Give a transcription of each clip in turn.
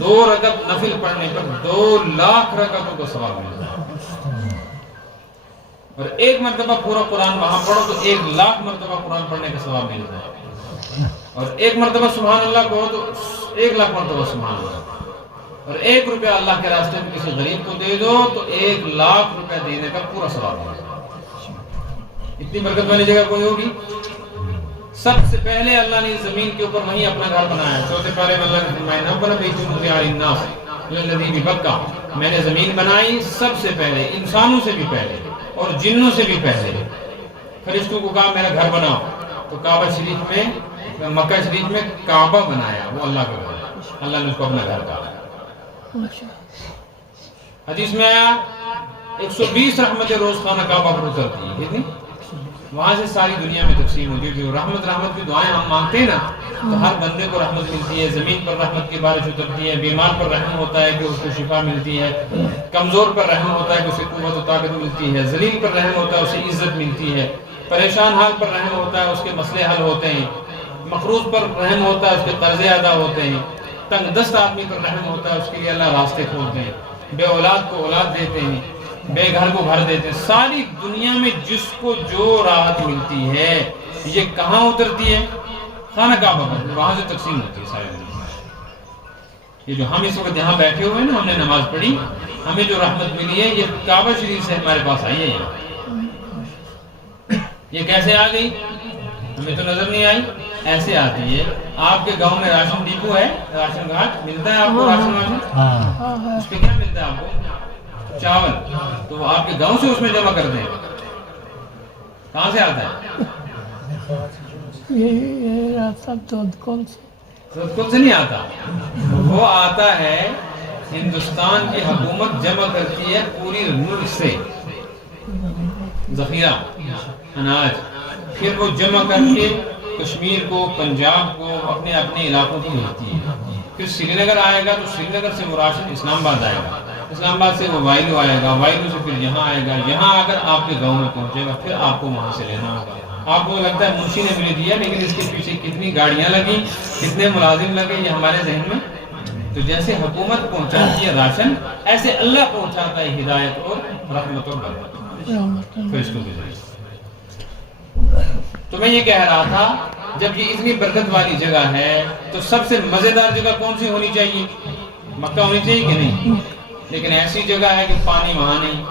2 رکعت نفل پڑھنے پر 2 لاکھ رکعتوں کا ثواب ملتا ہے، اور 1 مرتبہ پورا قرآن وہاں پڑھو تو 1 لاکھ مرتبہ قرآن پڑھنے کا ثواب ملتا ہے، اور 1 مرتبہ سبحان اللہ کہو تو 1 لاکھ مرتبہ سبحان اللہ، اور 1 روپیہ اللہ کے راستے میں کسی غریب کو دے دو تو 1 لاکھ روپیہ دینے کا پورا ثواب ملتا ہے۔ اتنی برکت والی جگہ کوئی ہوگی؟ سب سے پہلے اللہ نے زمین کے اوپر وہیں اپنا گھر بنایا۔ چوتھے پارے میں اللہ نے فرمایا نَبَّأَ بِيْتُ عَلَى النَّاسِ الَّذِي بِبَكَّةَ، میں نے زمین بنائی سب سے پہلے، انسانوں سے بھی پہلے اور جنوں سے بھی پہلے۔ فرشتوں کو کہا میرا گھر بناؤ، تو کعبہ شریف میں، مکہ شریف میں کعبہ بنایا، وہ اللہ کا گھر ہے، اللہ نے اس کو اپنا گھر کہا۔ حدیث میں آیا 120 رحمتیں روز خانہ کعبہ پر اترتی ہیں، کتنی؟ وہاں سے ساری دنیا میں تقسیم ہوتی ہے۔ جو رحمت کی دعائیں ہم مانگتے ہیں نا، تو ہر بندے کو رحمت ملتی ہے، زمین پر رحمت کی بارش اترتی ہے، بیمار پر رحم ہوتا ہے کہ اس کو شفا ملتی ہے، کمزور پر رحم ہوتا ہے کہ اسے قوت و طاقت ملتی ہے، ذلیل پر رحم ہوتا ہے اسے عزت ملتی ہے، پریشان حال پر رحم ہوتا ہے اس کے مسئلے حل ہوتے ہیں، مقروض پر رحم ہوتا ہے اس کے قرضے ادا ہوتے ہیں، تنگ دست آدمی پر رحم ہوتا ہے اس کے لیے اللہ راستے کھولتے ہیں، بے اولاد کو اولاد دیتے ہیں، بے گھر کو گھر دیتے ہیں۔ ساری دنیا میں جس کو جو راحت ملتی ہے یہ کہاں اترتی ہے؟ خانہ کعبہ پر، وہاں سے تقسیم ہوتی ہے ساری دنیا میں۔ یہ جو ہم اس وقت یہاں بیٹھے ہوئے ہیں نا، ہم نے نماز پڑھی، ہمیں جو رحمت ملی ہے یہ کعبہ شریف سے ہمارے پاس آئی ہے یہاں۔ یہ کیسے آ گئی ہمیں تو نظر نہیں آئی، ایسے آتی ہے۔ آپ کے گاؤں میں راشن ڈپو ہے، راشن گھاٹ ملتا ہے آپ کو، راشن اس پہ کیا ملتا ہے آپ کو؟ چاول، تو وہ آپ کے گاؤں سے اس میں جمع کرتے ہیں، کہاں سے آتا ہے؟ یہ راستہ کون سے نہیں آتا، وہ آتا ہے ہندوستان کی حکومت جمع کرتی ہے پوری ملک سے ذخیرہ اناج، پھر وہ جمع کر کے کشمیر کو، پنجاب کو، اپنے اپنے علاقوں کو بھیجتی ہے۔ پھر سری نگر آئے گا تو سری نگر سے وہ راشن اسلام آباد آئے گا، اسلام آباد سے وہ وائلو آئے گا، وائلو سے پھر یہاں آئے گا، یہاں اگر آپ کے گاؤں میں پہنچے گا پھر آپ کو وہاں سے لینا ہوگا۔ آپ کو لگتا ہے منشی نے مجھے دیا، لیکن اس کے پیچھے کتنی گاڑیاں لگی، کتنے ملازم لگے، یہ ہمارے ذہن میں۔ تو جیسے حکومت پہنچاتی ہے راشن، ایسے اللہ پہنچاتا ہے ہدایت اور رحمت اور برکت فرشتوں کے ذریعے۔ تو میں یہ کہہ رہا تھا جب یہ اتنی برکت والی جگہ ہے تو سب سے مزیدار جگہ کون سی ہونی چاہیے؟ مکہ ہونی چاہیے کہ نہیں؟ لیکن ایسی جگہ ہے کہ پانی وہاں نہیں،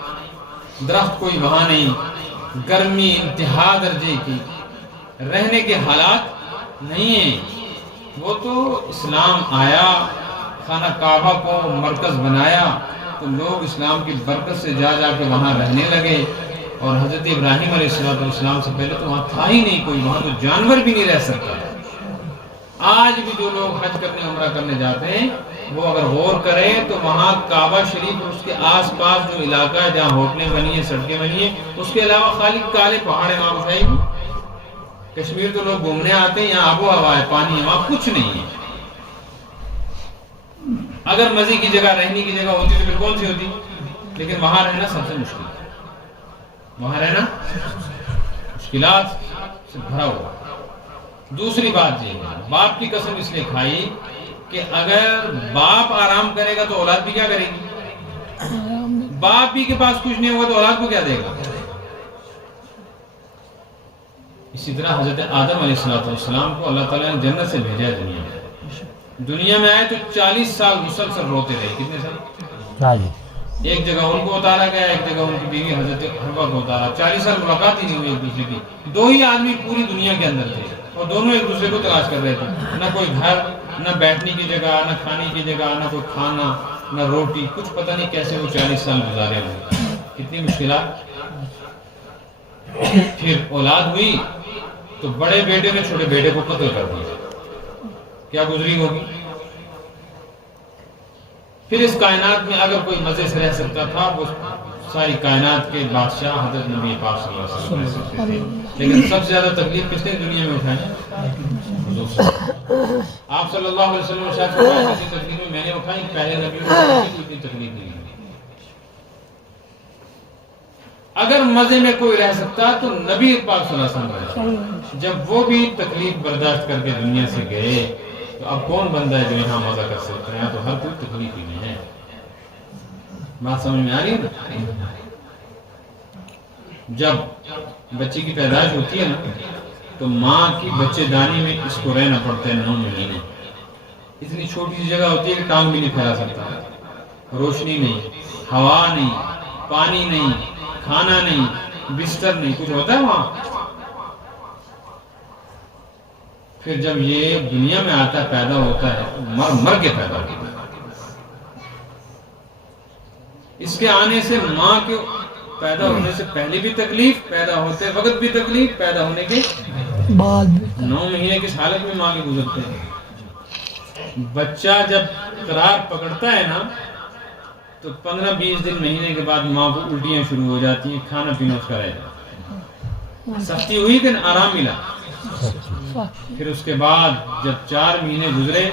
درخت کوئی وہاں نہیں، گرمی انتہا درجے کی، رہنے کے حالات نہیں ہیں۔ وہ تو اسلام آیا، خانہ کعبہ کو مرکز بنایا تو لوگ اسلام کی برکت سے جا جا کے وہاں رہنے لگے، اور حضرت ابراہیم علیہ السلام سے پہلے تو وہاں تھا ہی نہیں کوئی، وہاں تو جانور بھی نہیں رہ سکتا۔ آج بھی جو لوگ حج کرنے عمرہ کرنے جاتے ہیں وہ اگر غور کریں تو وہاں کعبہ شریف اور اس کے آس پاس جو علاقہ ہے جہاں ہوٹلیں بنی ہیں، سڑکیں بنی ہیں، اس کے علاوہ خالی کالے پہاڑ ہیں، وہاں بتائیے گی۔ کشمیر تو لوگ گھومنے آتے ہیں، یہاں آب و ہوا ہے، پانی ہے، وہاں کچھ نہیں ہے۔ اگر مزے کی جگہ، رہنے کی جگہ ہوتی تو پھر کون سی ہوتی؟ لیکن وہاں رہنا سب سے مشکل ہے، وہاں رہنا مشکلات سے بھرا ہوا۔ دوسری بات یہ ہے، باپ کی قسم اس لیے کھائی کہ اگر باپ آرام کرے گا تو اولاد بھی کیا کرے گی؟ باپ بھی کے پاس کچھ نہیں ہوگا تو اولاد کو کیا دے گا؟ اسی طرح حضرت آدم علیہ السلام کو اللہ تعالیٰ نے جنت سے بھیجا دنیا میں۔ دنیا میں آئے تو 40 سال مسلسل روتے رہے۔ کتنے سال؟ ایک جگہ ان کو اتارا گیا، ایک جگہ ان کی بیوی حضرت حوا کو اتارا۔ 40 سال ملاقات ہی نہیں ہوئی ایک دوسرے کی۔ 2 ہی آدمی پوری دنیا کے اندر تھے اور دونوں ایک دوسرے کو تلاش کر رہے تھے۔ نہ کوئی گھر، نہ بیٹھنے کی جگہ، نہ کھانے کی جگہ، نہ کوئی کھانا، نہ روٹی، کچھ پتہ نہیں کیسے وہ 40 سال گزارے ہوئے۔ کتنی مشکلات۔ پھر اولاد ہوئی تو بڑے بیٹے نے چھوٹے بیٹے کو قتل کر دیا۔ کیا گزری ہوگی؟ پھر اس کائنات میں اگر کوئی مزے سے رہ سکتا تھا وہ ساری کائنات کے بادشاہ حضرت نبی پاک صلی اللہ علیہ وسلم تھے، لیکن سب سے زیادہ تکلیف کس نے دنیا میں اٹھائی؟ آپ صلی اللہ علیہ وسلم شاید ایسی تکلیفیں میں نے اٹھائی، پہلے نبیوں کو اتنی تکلیف نہیں ہوئی۔ اگر مزے میں کوئی رہ سکتا تو نبی پاک صلی اللہ علیہ وسلم رہے۔ جب وہ بھی تکلیف برداشت کر کے دنیا سے گئے تو اب کون بندہ ہے جو یہاں مزہ کر سکتا ہے؟ یہاں تو ہر کوئی تکلیف ہی میں ہے. بات سمجھ میں آ رہی ہے؟ جب بچے کی پیدائش ہوتی ہے نا تو ماں کی بچے دانی میں اس کو رہنا پڑتا ہے 9 مہینے. اتنی چھوٹی سی جگہ ہوتی ہے کہ ٹانگ بھی نہیں پھیلا سکتا. روشنی نہیں، ہوا نہیں، پانی نہیں، کھانا نہیں، بستر نہیں، کچھ ہوتا ہے وہاں. پھر جب یہ دنیا میں آتا ہے، پیدا ہوتا ہے، مر کے پیدا ہوتا ہے. اس کے آنے سے ماں کے پیدا ہونے سے پہلے بھی تکلیف، پیدا ہوتے وقت بھی تکلیف، پیدا ہونے کے بعد 9 مہینے کس حالت میں ماں کے گزرتے ہیں. بچہ جب قرار پکڑتا ہے نا تو 15-20 دن مہینے کے بعد ماں کو الٹیاں شروع ہو جاتی ہیں، کھانا پینا اس کا رہ جاتا ہے. سختی ہوئی دن آرام ملا. پھر اس کے بعد جب 4 مہینے گزرے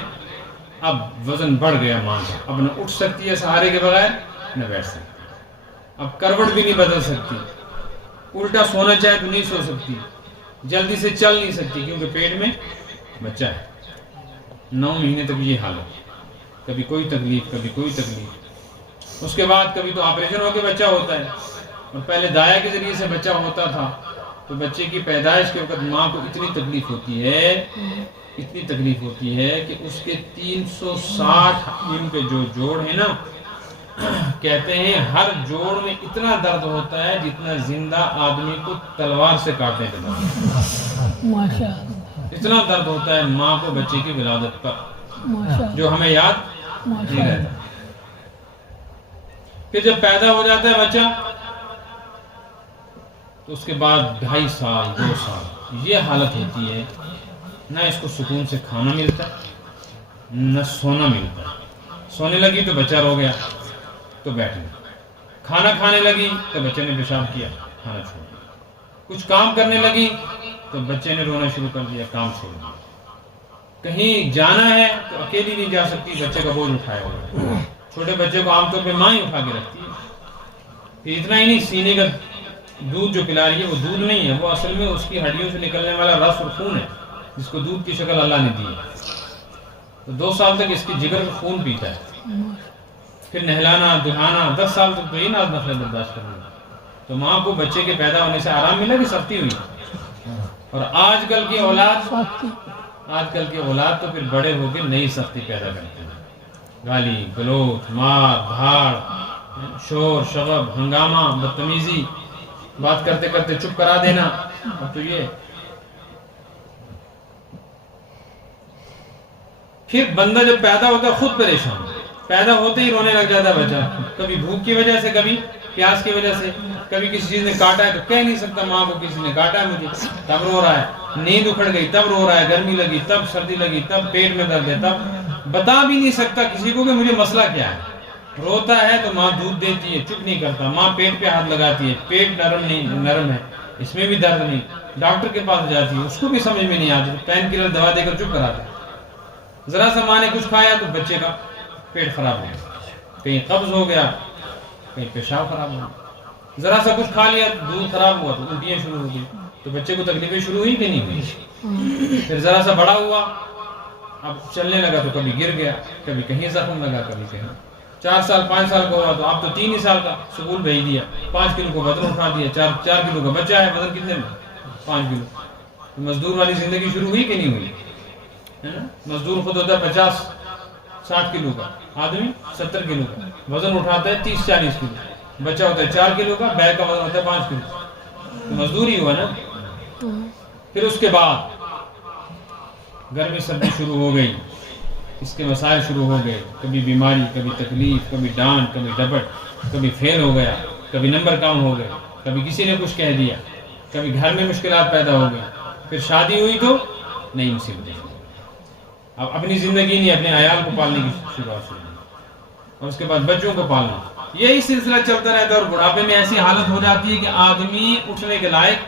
اب وزن بڑھ گیا ماں کا. اب نہ اٹھ سکتی ہے سہارے کے بغیر، نہ بیٹھ سکتی. اب کروٹ بھی نہیں بدل سکتی. الٹا سونا چاہے تو نہیں سو سکتی. جلدی سے چل نہیں سکتی کیونکہ پیٹ میں بچہ ہے. 9 مہینے تک یہ حالت. کبھی کوئی تکلیف، کبھی کوئی تکلیف. اس کے بعد کبھی تو آپریشن ہو کے بچہ ہوتا ہے. اور پہلے دایا کے ذریعے سے بچہ ہوتا تھا تو بچے کی پیدائش کے وقت ماں کو اتنی تکلیف ہوتی ہے کہ اس کے 360 ان کے جو جوڑ ہیں نا، کہتے ہیں ہر جوڑ میں اتنا درد ہوتا ہے جتنا زندہ آدمی کو تلوار سے کاٹنے کے بعد. ماشاءاللہ اتنا درد ہوتا ہے ماں کو بچے کی ولادت پر، ماشاءاللہ جو ہمیں یاد نہیں رہتا. پھر جب پیدا ہو جاتا ہے بچہ تو اس کے بعد 2.5 سال 2 سال یہ حالت ہوتی ہے، نہ اس کو سکون سے کھانا ملتا نہ سونا ملتا. سونے لگی تو بچہ رو گیا تو بیٹھ گیا. کھانا کھانے لگی تو بچے نے پیشاب کیا، کھانا چھوڑ دیا. کچھ کام کرنے لگی تو بچے نے رونا شروع کر دیا، کام چھوڑ دیا. کہیں جانا ہے تو اکیلی نہیں جا سکتی، بچے کا بوجھ اٹھایا ہوگا. چھوٹے بچے کو عام طور پہ ماں ہی اٹھا کے رکھتی ہے. پھر اتنا ہی نہیں، سینے کا دودھ جو پلا رہی ہے وہ دودھ نہیں ہے، وہ اصل میں اس کی ہڈیوں سے نکلنے والا رس اور خون ہے جس کو دودھ کی شکل اللہ نے دی ہے. تو 2 سال تک اس کی جگر کا خون پیتا ہے. پھر نہلانا دہلانا 10 سال تک تو یہ ناز نخرے برداشت کرنا. تو ماں کو بچے کے پیدا ہونے سے آرام ملا کہ سختی ہوئی. اور آج کل کی اولاد تو پھر بڑے ہو کے نئی سختی پیدا کرتے ہیں. گالی گلوچ، مار دھاڑ، شور شغب، ہنگامہ، بدتمیزی، بات کرتے کرتے چپ کرا دینا. اب تو یہ پھر بندہ جب پیدا ہوتا ہے خود پریشان، پیدا ہوتے ہی رونے لگ جاتا ہے بچہ. کبھی بھوک کی وجہ سے، کبھی پیاس کی وجہ سے، کبھی کسی چیز نے کاٹا ہے تو کہہ نہیں سکتا ماں کو کسی نے کاٹا ہے مجھے، تب رو رہا ہے. نیند اکھڑ گئی تب رو رہا ہے. گرمی لگی تب، سردی لگی تب، پیٹ میں درد ہے تب. بتا بھی نہیں سکتا کسی کو کہ مجھے مسئلہ کیا ہے. روتا ہے تو ماں دودھ دیتی ہے، چپ نہیں کرتا. ماں پیٹ پہ ہاتھ لگاتی ہے، پیٹ نرم ہے، اس میں بھی درد نہیں. ڈاکٹر کے پاس جاتی ہے، اس کو بھی سمجھ میں نہیں آتی، پین کلر دوا دے کر چپ کراتا ہے. ذرا سا ماں نے کچھ کھایا تو بچے کا پیٹ خراب ہو گیا، کہیں قبض ہو گیا، کہیں پیشاب خراب ہو گیا. ذرا سا کچھ کھا لیا دودھ خراب ہوا تو الٹیاں شروع ہو گئی. تو بچے کو تکلیفیں شروع ہوئی کہ نہیں ہوئی؟ پھر ذرا سا بڑا ہوا، اب چلنے لگا تو کبھی گر گیا، کبھی کہیں زخم لگا، کبھی کہیں. 4 سال 5 سال کا ہوا تو اب تو 3 ہی سال کا، سکول بھیج دیا. 5 کلو کو وزن اٹھا دیا. 4 کلو کا بچہ ہے، وزن کتنے میں؟ 5 کلو. تو مزدور والی زندگی شروع ہوئی کہ نہیں ہوئی؟ مزدور خود ہوتا ہے 50-60 کلو کا، آدمی 70 کلو کا، وزن اٹھاتا ہے 30-40 کلو. بچہ ہوتا ہے 4 کلو کا، بیگ کا وزن ہوتا ہے 5 کلو. تو مزدور ہی ہوا نا. پھر اس کے بعد گرمی سردی شروع ہو گئی، اس کے مسائل شروع ہو گئے. کبھی بیماری، کبھی تکلیف، کبھی ڈانٹ، کبھی ڈپٹ، کبھی فیل ہو گیا، کبھی نمبر کم ہو گئے، کبھی کسی نے کچھ کہہ دیا، کبھی گھر میں مشکلات پیدا ہو گئی. پھر شادی ہوئی تو نئی مصیبتیں. اب اپنی زندگی نہیں، اپنے عیال کو پالنے کی شروعات شروع ہوئی، اور اس کے بعد بچوں کو پالنا. یہی سلسلہ چلتا رہتا ہے. اور بڑھاپے میں ایسی حالت ہو جاتی ہے کہ آدمی اٹھنے کے لائق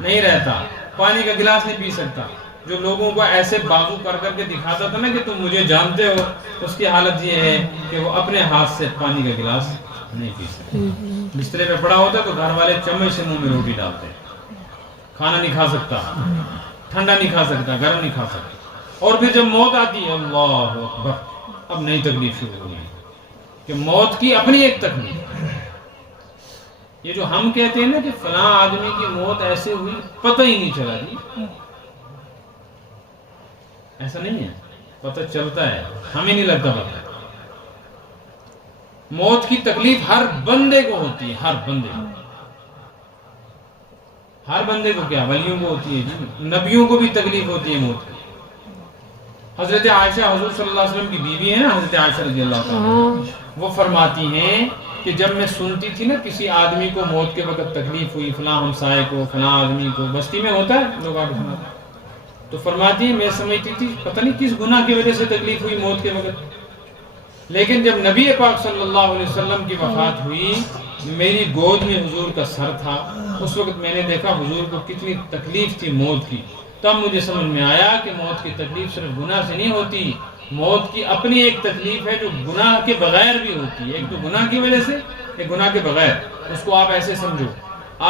نہیں رہتا، پانی کا گلاس نہیں پی سکتا. جو لوگوں کو ایسے بازو کر کر کے دکھاتا تھا نا کہ تم مجھے جانتے ہو، اس کی حالت یہ ہے کہ وہ اپنے ہاتھ سے پانی کا گلاس نہیں پی سکتا. بسترے پہ پڑا ہوتا تو گھر والے چمچ سے منہ میں روٹی ڈالتے. کھانا نہیں کھا سکتا، ٹھنڈا نہیں کھا سکتا، گرم نہیں کھا سکتا. اور پھر جب موت آتی ہے اللہ اکبر، اب نئی تکلیف شروع ہو گئی کہ موت کی اپنی ایک تکلیف۔ یہ جو ہم کہتے ہیں نا کہ فلاں آدمی کی موت ایسے ہوئی پتہ ہی نہیں چلا، جی ایسا نہیں ہے، پتہ چلتا ہے، ہمیں نہیں لگتا پتہ۔ موت کی تکلیف ہر بندے کو ہوتی ہے، ہر بندے کو۔ ہر بندے کو کیا، ولیوں کو ہوتی ہے جی، نبیوں کو بھی تکلیف ہوتی ہے موت کی۔ حضرت عائشہ حضور صلی اللہ علیہ وسلم کی بیوی ہیں نا، حضرت عائشہ رضی اللہ تعالیٰ، وہ فرماتی ہیں کہ جب میں سنتی تھی نا کسی آدمی کو موت کے وقت تکلیف ہوئی، فلاں ہمسائے کو، فلاں آدمی کو، بستی میں ہوتا ہے لوگ آگے سناتے ہیں، تو فرماتی ہیں میں سمجھتی تھی پتہ نہیں کس گناہ کی وجہ سے تکلیف ہوئی موت کے وقت، لیکن جب نبی پاک صلی اللہ علیہ وسلم کی وفات ہوئی، میری گود میں حضور کا سر تھا، اس وقت میں نے دیکھا حضور کو کتنی تکلیف تھی موت کی، تب مجھے سمجھ میں آیا کہ موت کی تکلیف صرف گناہ سے نہیں ہوتی، موت کی اپنی ایک تکلیف ہے جو گناہ کے بغیر بھی ہوتی ہے، ایک تو گناہ کی وجہ سے، ایک گناہ کے بغیر۔ اس کو آپ ایسے سمجھو،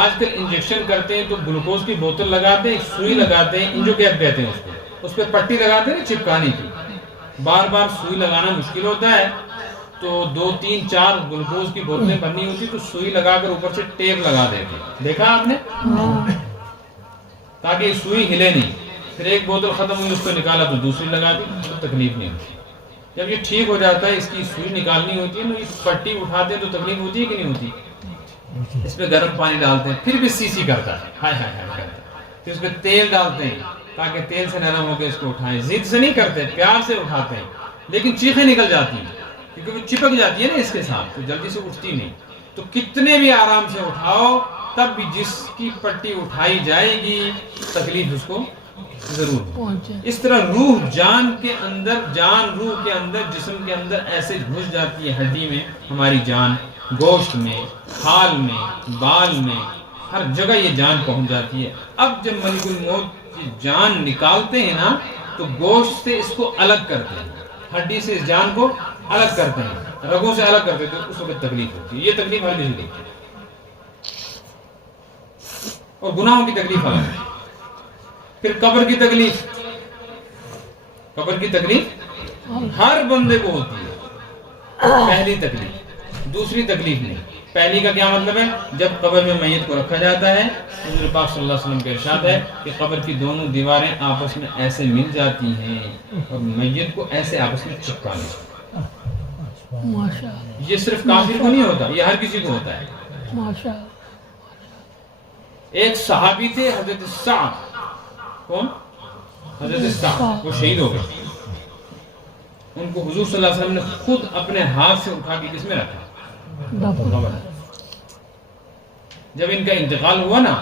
آج کل انجیکشن کرتے ہیں تو گلوکوز کی بوتل لگاتے ہیں، ایک سوئی لگاتے ہیں، انجو کیپ کہتے ہیں اس کو، اس پہ پٹی لگاتے ہیں چپکانے کی، بار بار سوئی لگانا مشکل ہوتا ہے، تو 2 3 4 گلوکوز کی بوتلیں بننی ہوتی تو سوئی لگا کر اوپر سے ٹیپ لگا دیتے، دیکھا آپ نے، تاکہ یہ سوئی ہلے نہیں، پھر ایک بوتل ختم ہوئی اس کو نکالا تو دوسری لگا دی تو تکلیف نہیں ہوتی۔ جب یہ ٹھیک ہو جاتا ہے، اس کی سوئی نکالنی ہوتی ہے نا، اس پٹی اٹھاتے ہیں تو تکلیف ہوتی ہے کہ نہیں ہوتی؟ اس پہ گرم پانی ڈالتے ہیں، پھر بھی سی کرتا ہے، ہائے ہائے ہائے کرتا ہے، پھر اس پہ تیل ڈالتے ہیں تاکہ تیل سے نرم ہو کے اس کو اٹھائیں، ضد سے نہیں کرتے، پیار سے اٹھاتے ہیں، لیکن چیخیں نکل جاتی ہیں کیونکہ وہ چپک جاتی ہے نا اس کے ساتھ، تو جلدی سے اٹھتی نہیں، تو کتنے بھی آرام سے اٹھاؤ تب بھی جس کی پٹی اٹھائی جائے گی تکلیف اس کو ضرور ہوگی۔ اس طرح روح جان کے اندر، جان روح کے اندر، جسم کے اندر ایسے گھس جاتی ہے ہڈی میں، ہماری جان گوشت میں، کھال میں، بال میں، ہر جگہ یہ جان پہنچ جاتی ہے۔ اب جب ملک الموت کی جان نکالتے ہیں نا تو گوشت سے اس کو الگ کرتے ہیں، ہڈی سے اس جان کو الگ کرتے ہیں، رگوں سے الگ کرتے ہیں، تو اس وقت تکلیف ہوتی ہے۔ یہ تکلیف ہر کسی کو ہوتی ہے، اور گناہوں کی تکلیف الگ ہے۔ پھر قبر کی تکلیف، قبر کی تکلیف ہر بندے کو ہوتی ہے، پہلی تکلیف، دوسری تکلیف نہیں۔ پہلی کا کیا مطلب ہے؟ جب قبر میں میت کو رکھا جاتا ہے، حضور پاک صلی اللہ علیہ وسلم کا ارشاد ہے کہ قبر کی دونوں دیواریں آپس میں ایسے مل جاتی ہیں اور میت کو ایسے آپس میں چپکا لیتی ہیں۔ یہ صرف کافر کو نہیں ہوتا، یہ ہر کسی کو ہوتا ہے۔ ایک صحابی تھے حضرت سعد، کون؟ حضرت سعد، وہ شہید ہو گئے، ان کو حضور صلی اللہ علیہ وسلم نے خود اپنے ہاتھ سے اٹھا کے کس میں رکھا؟ جب ان کا انتقال ہوا نا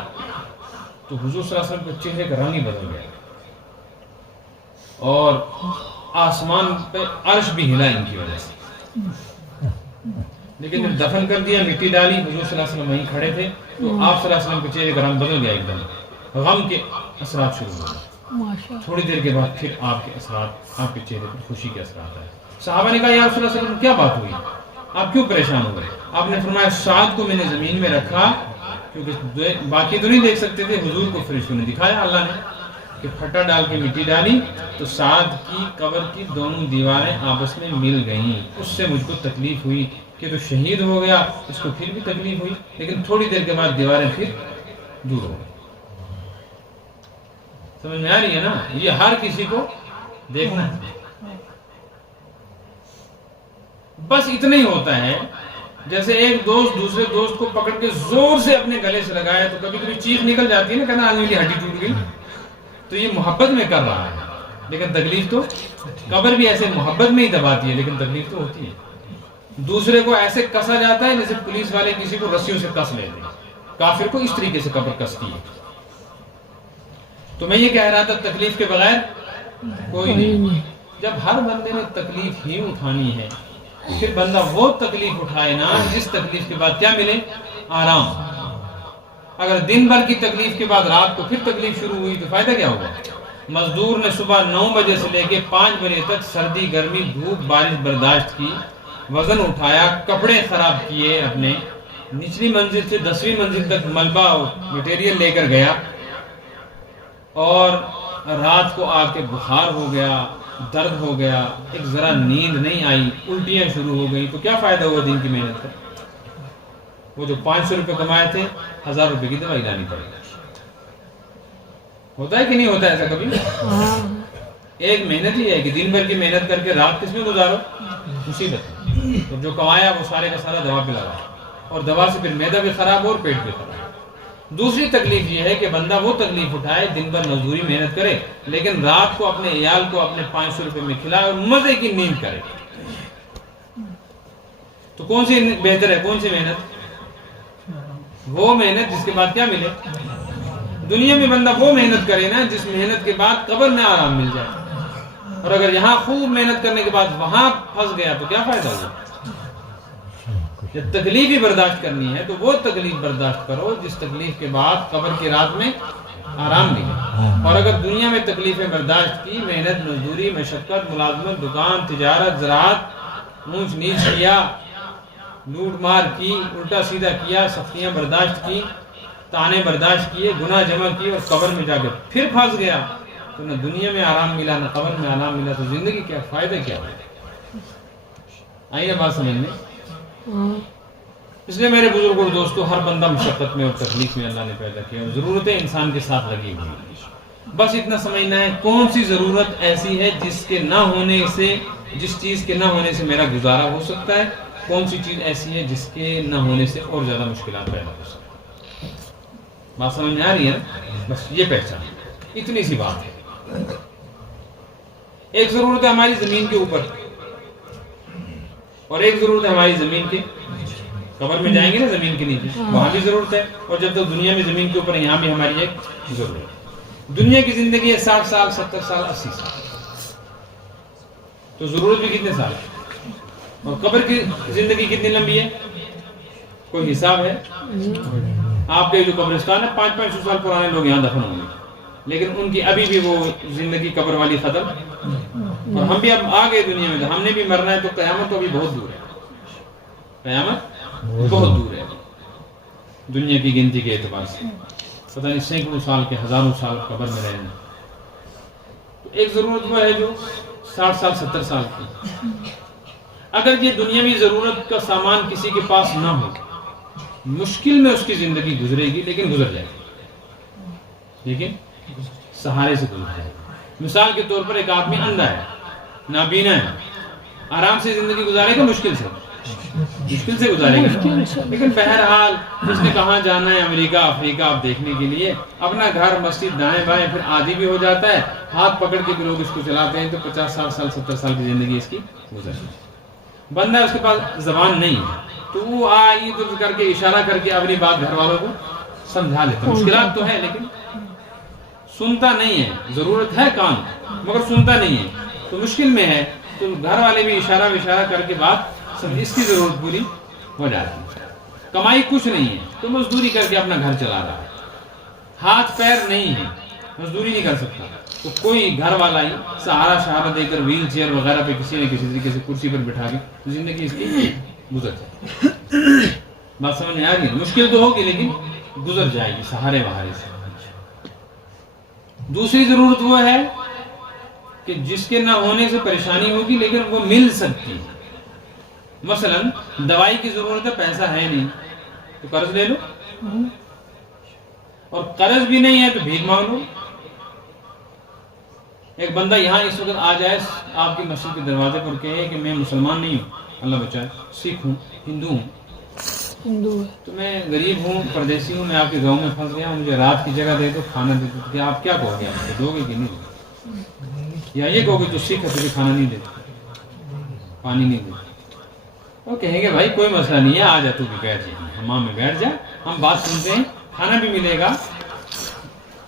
تو حضور صلی اللہ علیہ وسلم کے چہرے کا رنگ ہی بدل گیا، اور آسمان پہ عرش بھی ہلا ان کی وجہ سے۔ لیکن جب دفن کر دیا، مٹی ڈالی، حضور صلی اللہ علیہ وسلم وہیں کھڑے تھے تو آپ صلی اللہ علیہ وسلم کے چہرے کا رنگ بدل گیا، ایک دم غم کے اثرات شروع ہوئے۔ تھوڑی دیر کے بعد پھر آپ کے اثرات، آپ کے چہرے پر خوشی کے اثرات آئے۔ صحابہ نے کہا یا رسول اللہ صلی اللہ علیہ وسلم کیا بات ہوئی، آپ کیوں پریشان ہو گئے؟ آپ نے فرمایا سعد کو میں نے زمین میں رکھا کیونکہ باقی تو نہیں دیکھ سکتے تھے، حضور کو فرشتوں نے دکھایا، اللہ نے، کہ پھٹا ڈال کے مٹی ڈالی تو سعد کی قبر کی دونوں دیواریں آپس میں مل گئیں۔ اس سے مجھ کو تکلیف ہوئی کہ تو شہید ہو گیا، اس کو پھر بھی تکلیف ہوئی، لیکن تھوڑی دیر کے بعد دیواریں پھر دور ہو گئی۔ سمجھ میں آ رہی ہے نا؟ یہ ہر کسی کو دیکھنا ہے، بس اتنا ہی ہوتا ہے۔ جیسے ایک دوست دوسرے دوست کو پکڑ کے زور سے اپنے گلے سے لگایا تو کبھی کبھی چیخ نکل جاتی ہے نا، کہنا آج میری ہڈی ٹوٹ گئی، تو یہ محبت میں کر رہا ہے، لیکن تکلیف تو قبر بھی ایسے محبت میں ہی دباتی ہے، لیکن تکلیف تو ہوتی ہے۔ دوسرے کو ایسے کسا جاتا ہے جیسے پولیس والے کسی کو رسیوں سے کس لیتے ہیں، کافر کو اس طریقے سے قبر کستی ہے۔ تو میں یہ کہہ رہا تھا تکلیف کے بغیر کوئی نہیں۔ جب ہر بندے نے تکلیف ہی اٹھانی ہے، پھر بندہ وہ تکلیف اٹھائے نا جس تکلیف کے بعد کیا ملے؟ آرام۔ اگر دن بھر کی تکلیف کے بعد رات کو پھر تکلیف شروع ہوئی تو فائدہ کیا ہوگا؟ مزدور نے صبح 9 بجے سے لے کے 5 بجے تک سردی گرمی دھوپ بارش برداشت کی، وزن اٹھایا، کپڑے خراب کیے، اپنے نچلی منزل سے 10ویں منزل تک ملبہ مٹیریل لے کر گیا، اور رات کو آ کے بخار ہو گیا، درد ہو گیا، ایک ذرا نیند نہیں آئی، الٹیاں شروع ہو گئی، تو کیا فائدہ ہوا دن کی محنت کا؟ وہ جو 500 روپے کمائے تھے 1000 روپے کی دوائی لانی پڑے گی۔ ہوتا ہے کہ نہیں ہوتا ایسا کبھی؟ ایک محنت ہی ہے کہ دن بھر کی محنت کر کے رات کس میں گزارو؟ مصیبت میں۔ تو جو کمایا وہ سارے کا سارا دوا پہ لگا، اور دوا سے پھر معدہ بھی خراب ہو اور پیٹ بھی خراب۔ دوسری تکلیف یہ ہے کہ بندہ وہ تکلیف اٹھائے، دن بھر مزدوری محنت کرے، لیکن رات کو اپنے عیال کو اپنے 500 روپے میں کھلائے اور مزے کی نیند کرے۔ تو کون سی بہتر ہے؟ کون سی محنت؟ وہ محنت جس کے بعد کیا ملے؟ دنیا میں بندہ وہ محنت کرے نا جس محنت کے بعد قبر میں آرام مل جائے، اور اگر یہاں خوب محنت کرنے کے بعد وہاں پھنس گیا تو کیا فائدہ ہوگا؟ جب تکلیف ہی برداشت کرنی ہے تو وہ تکلیف برداشت کرو جس تکلیف کے بعد قبر کی رات میں آرام ملے۔ اور اگر دنیا میں تکلیفیں برداشت کی، محنت، مزدوری، مشقت، ملازمت، دکان، تجارت، زراعت، اونچ نیچ کیا، لوٹ مار کی، الٹا سیدھا کیا، سختیاں برداشت کی، تانے برداشت کیے، گناہ جمع کیے، اور قبر میں جا کے پھر پھنس گیا تو نہ دنیا میں آرام ملا نہ قبر میں آرام ملا، تو زندگی کیا فائدہ کیا ہے؟ آئیے بات سمجھ میں۔ اس لیے میرے بزرگ اور دوستو، ہر بندہ مشقت میں اور تکلیف میں اللہ نے پیدا کیا، اور ضرورتیں انسان کے ساتھ لگی ہوئی ہیں۔ بس اتنا سمجھنا ہے کون سی ضرورت ایسی ہے جس کے نہ ہونے سے، جس چیز کے نہ ہونے سے میرا گزارا ہو سکتا ہے، کون سی چیز ایسی ہے جس کے نہ ہونے سے اور زیادہ مشکلات پیدا ہو سکتی ہیں۔ بات سمجھ میں آ رہی ہے؟ بس یہ پہچان، اتنی سی بات ہے۔ ایک ضرورت ہے ہماری زمین کے اوپر، اور ایک ضرورت ہے ہماری زمین کے قبر میں جائیں گے نا، زمین کے نیچے وہاں بھی ضرورت ہے، اور جب تک دنیا میں زمین کے اوپر ہے یہاں بھی ہماری ایک ضرورت ہے۔ دنیا کی زندگی ہے 60 سال، 70 سال، 80 سال، تو ضرورت بھی کتنے سال ہے؟ اور قبر کی زندگی کتنی لمبی ہے؟ کوئی حساب ہے؟ آپ کے جو قبرستان ہے 500-500 سال پرانے لوگ یہاں دفن ہوں گے، لیکن ان کی ابھی بھی وہ زندگی قبر والی ختم، اور ہم بھی اب آ گئے دنیا میں، تو ہم نے بھی مرنا ہے، تو قیامت تو ابھی بہت دور ہے، قیامت بہت دور ہے دنیا کی گنتی کے اعتبار سے، پتہ نہیں سینکڑوں سال کے، ہزاروں سال قبر میں رہنا۔ تو ایک ضرورت وہ ہے جو 60 سال 70 سال کی، اگر یہ دنیاوی ضرورت کا سامان کسی کے پاس نہ ہو، مشکل میں اس کی زندگی گزرے گی، لیکن گزر جائے گی، لیکن سہارے سے گزر جائے گی۔ مثال کے طور پر ایک آدمی اندھا ہے، نابینا ہے، آرام سے زندگی گزارے گا؟ مشکل سے گزارے گا، لیکن بہرحال اس نے کہاں جانا ہے، امریکہ افریقہ آپ دیکھنے کے لیے، اپنا گھر مسجد دائیں بائیں، پھر عادی بھی ہو جاتا ہے، ہاتھ پکڑ کے بھی لوگ اس کو چلاتے ہیں، تو 50 سال 70 سال کی زندگی اس کی گزر جائے۔ بندہ اس کے پاس زبان نہیں ہے، تو وہ کر کے اشارہ کر کے اپنی بات گھر والوں کو سمجھا لیتا، مشکلات تو ہے لیکن سنتا نہیں ہے، ضرورت ہے کان مگر سنتا نہیں ہے، تو مشکل میں ہے، تو گھر والے بھی اشارہ کر کے بات اس کی ضرورت پوری ہو جاتی ہے۔ کمائی کچھ نہیں ہے تو مزدوری کر کے اپنا گھر چلا رہا ہے، ہاتھ پیر نہیں ہے، مزدوری نہیں کر سکتا، تو کوئی گھر والا ہی سہارا دے کر ویل چیئر وغیرہ پہ کسی نہ کسی طریقے سے کرسی پر بٹھا کے زندگی اس کی گزر جائے۔ بات سمجھ میں آ رہی ہے؟ مشکل تو ہوگی لیکن گزر جائے گی سہارے وہارے سے۔ دوسری ضرورت وہ ہے کہ جس کے نہ ہونے سے پریشانی ہوگی لیکن وہ مل سکتی ہے۔ مثلا دوائی کی ضرورت ہے، پیسہ ہے نہیں تو قرض لے لو، اور قرض بھی نہیں ہے تو بھیک مانگ لو۔ ایک بندہ یہاں اس وقت آ جائے آپ کی مسجد کے دروازے پر کہے کہ میں مسلمان نہیں ہوں، اللہ بچائے، سکھ ہوں، ہندو ہوں، تو میں غریب ہوں، پردیسی ہوں، میں آپ کے گاؤں میں پھنس گیا ہوں، مجھے رات کی جگہ دے دو، کھانا دے دو، کہ آپ کیا کہو گے؟ آپ دو گے کہ نہیں دو؟ یا یہ کہو گے تو سکھ ہے تجھے کھانا نہیں دیتے، پانی نہیں دیتے؟ وہ کہیں گے بھائی کوئی مسئلہ نہیں ہے، آ جا تو بھی بیٹھ جائیں، حمام میں بیٹھ جا، ہم بات سنتے ہیں، کھانا بھی ملے گا۔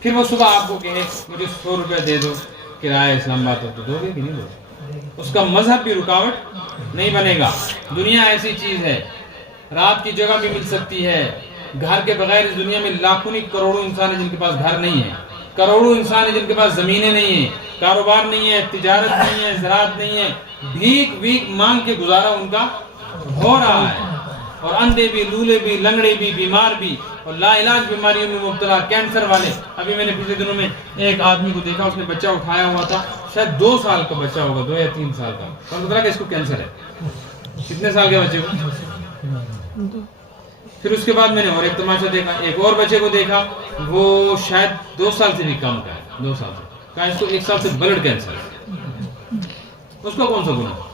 پھر وہ صبح آپ کو کہے مجھے 100 روپے دے دو کرایہ اسلام آباد، تو دو گے کہ نہیں دو گے؟ اس کا مذہب بھی رکاوٹ نہیں بنے گا۔ دنیا ایسی چیز ہے، رات کی جگہ بھی مل سکتی ہے، گھر کے بغیر اس دنیا میں لاکھوں نہیں کروڑوں انسان ہیں جن کے پاس گھر نہیں ہے، کروڑوں انسان ہیں جن کے پاس زمینیں نہیں ہیں، کاروبار نہیں ہے، تجارت نہیں ہے، زراعت نہیں ہے، بھیک مانگ کے گزارا ان کا ہو رہا ہے۔ اور اندھے بھی، لولے بھی، لنگڑے بھی، بیمار بھی، اور لا علاج بیماریوں میں مبتلا، کینسر والے. ابھی میں نے پچھلے دنوں میں ایک آدمی کو دیکھا، اس نے بچہ اٹھایا ہوا تھا، شاید 2 سال کا بچہ ہوگا، 2 یا 3 سال کا، اور پتا کہ اس کو کینسر ہے. کتنے سال کے بچے کو؟ پھر اس کے بعد میں نے اور ایک تماشا دیکھا، ایک اور بچے کو دیکھا، وہ شاید 2 سال سے بھی کم کا ہے، 2 سال سے کہا اس کو 1 سال سے بلڈ کینسر ہے. اس کا کون سا گناہ؟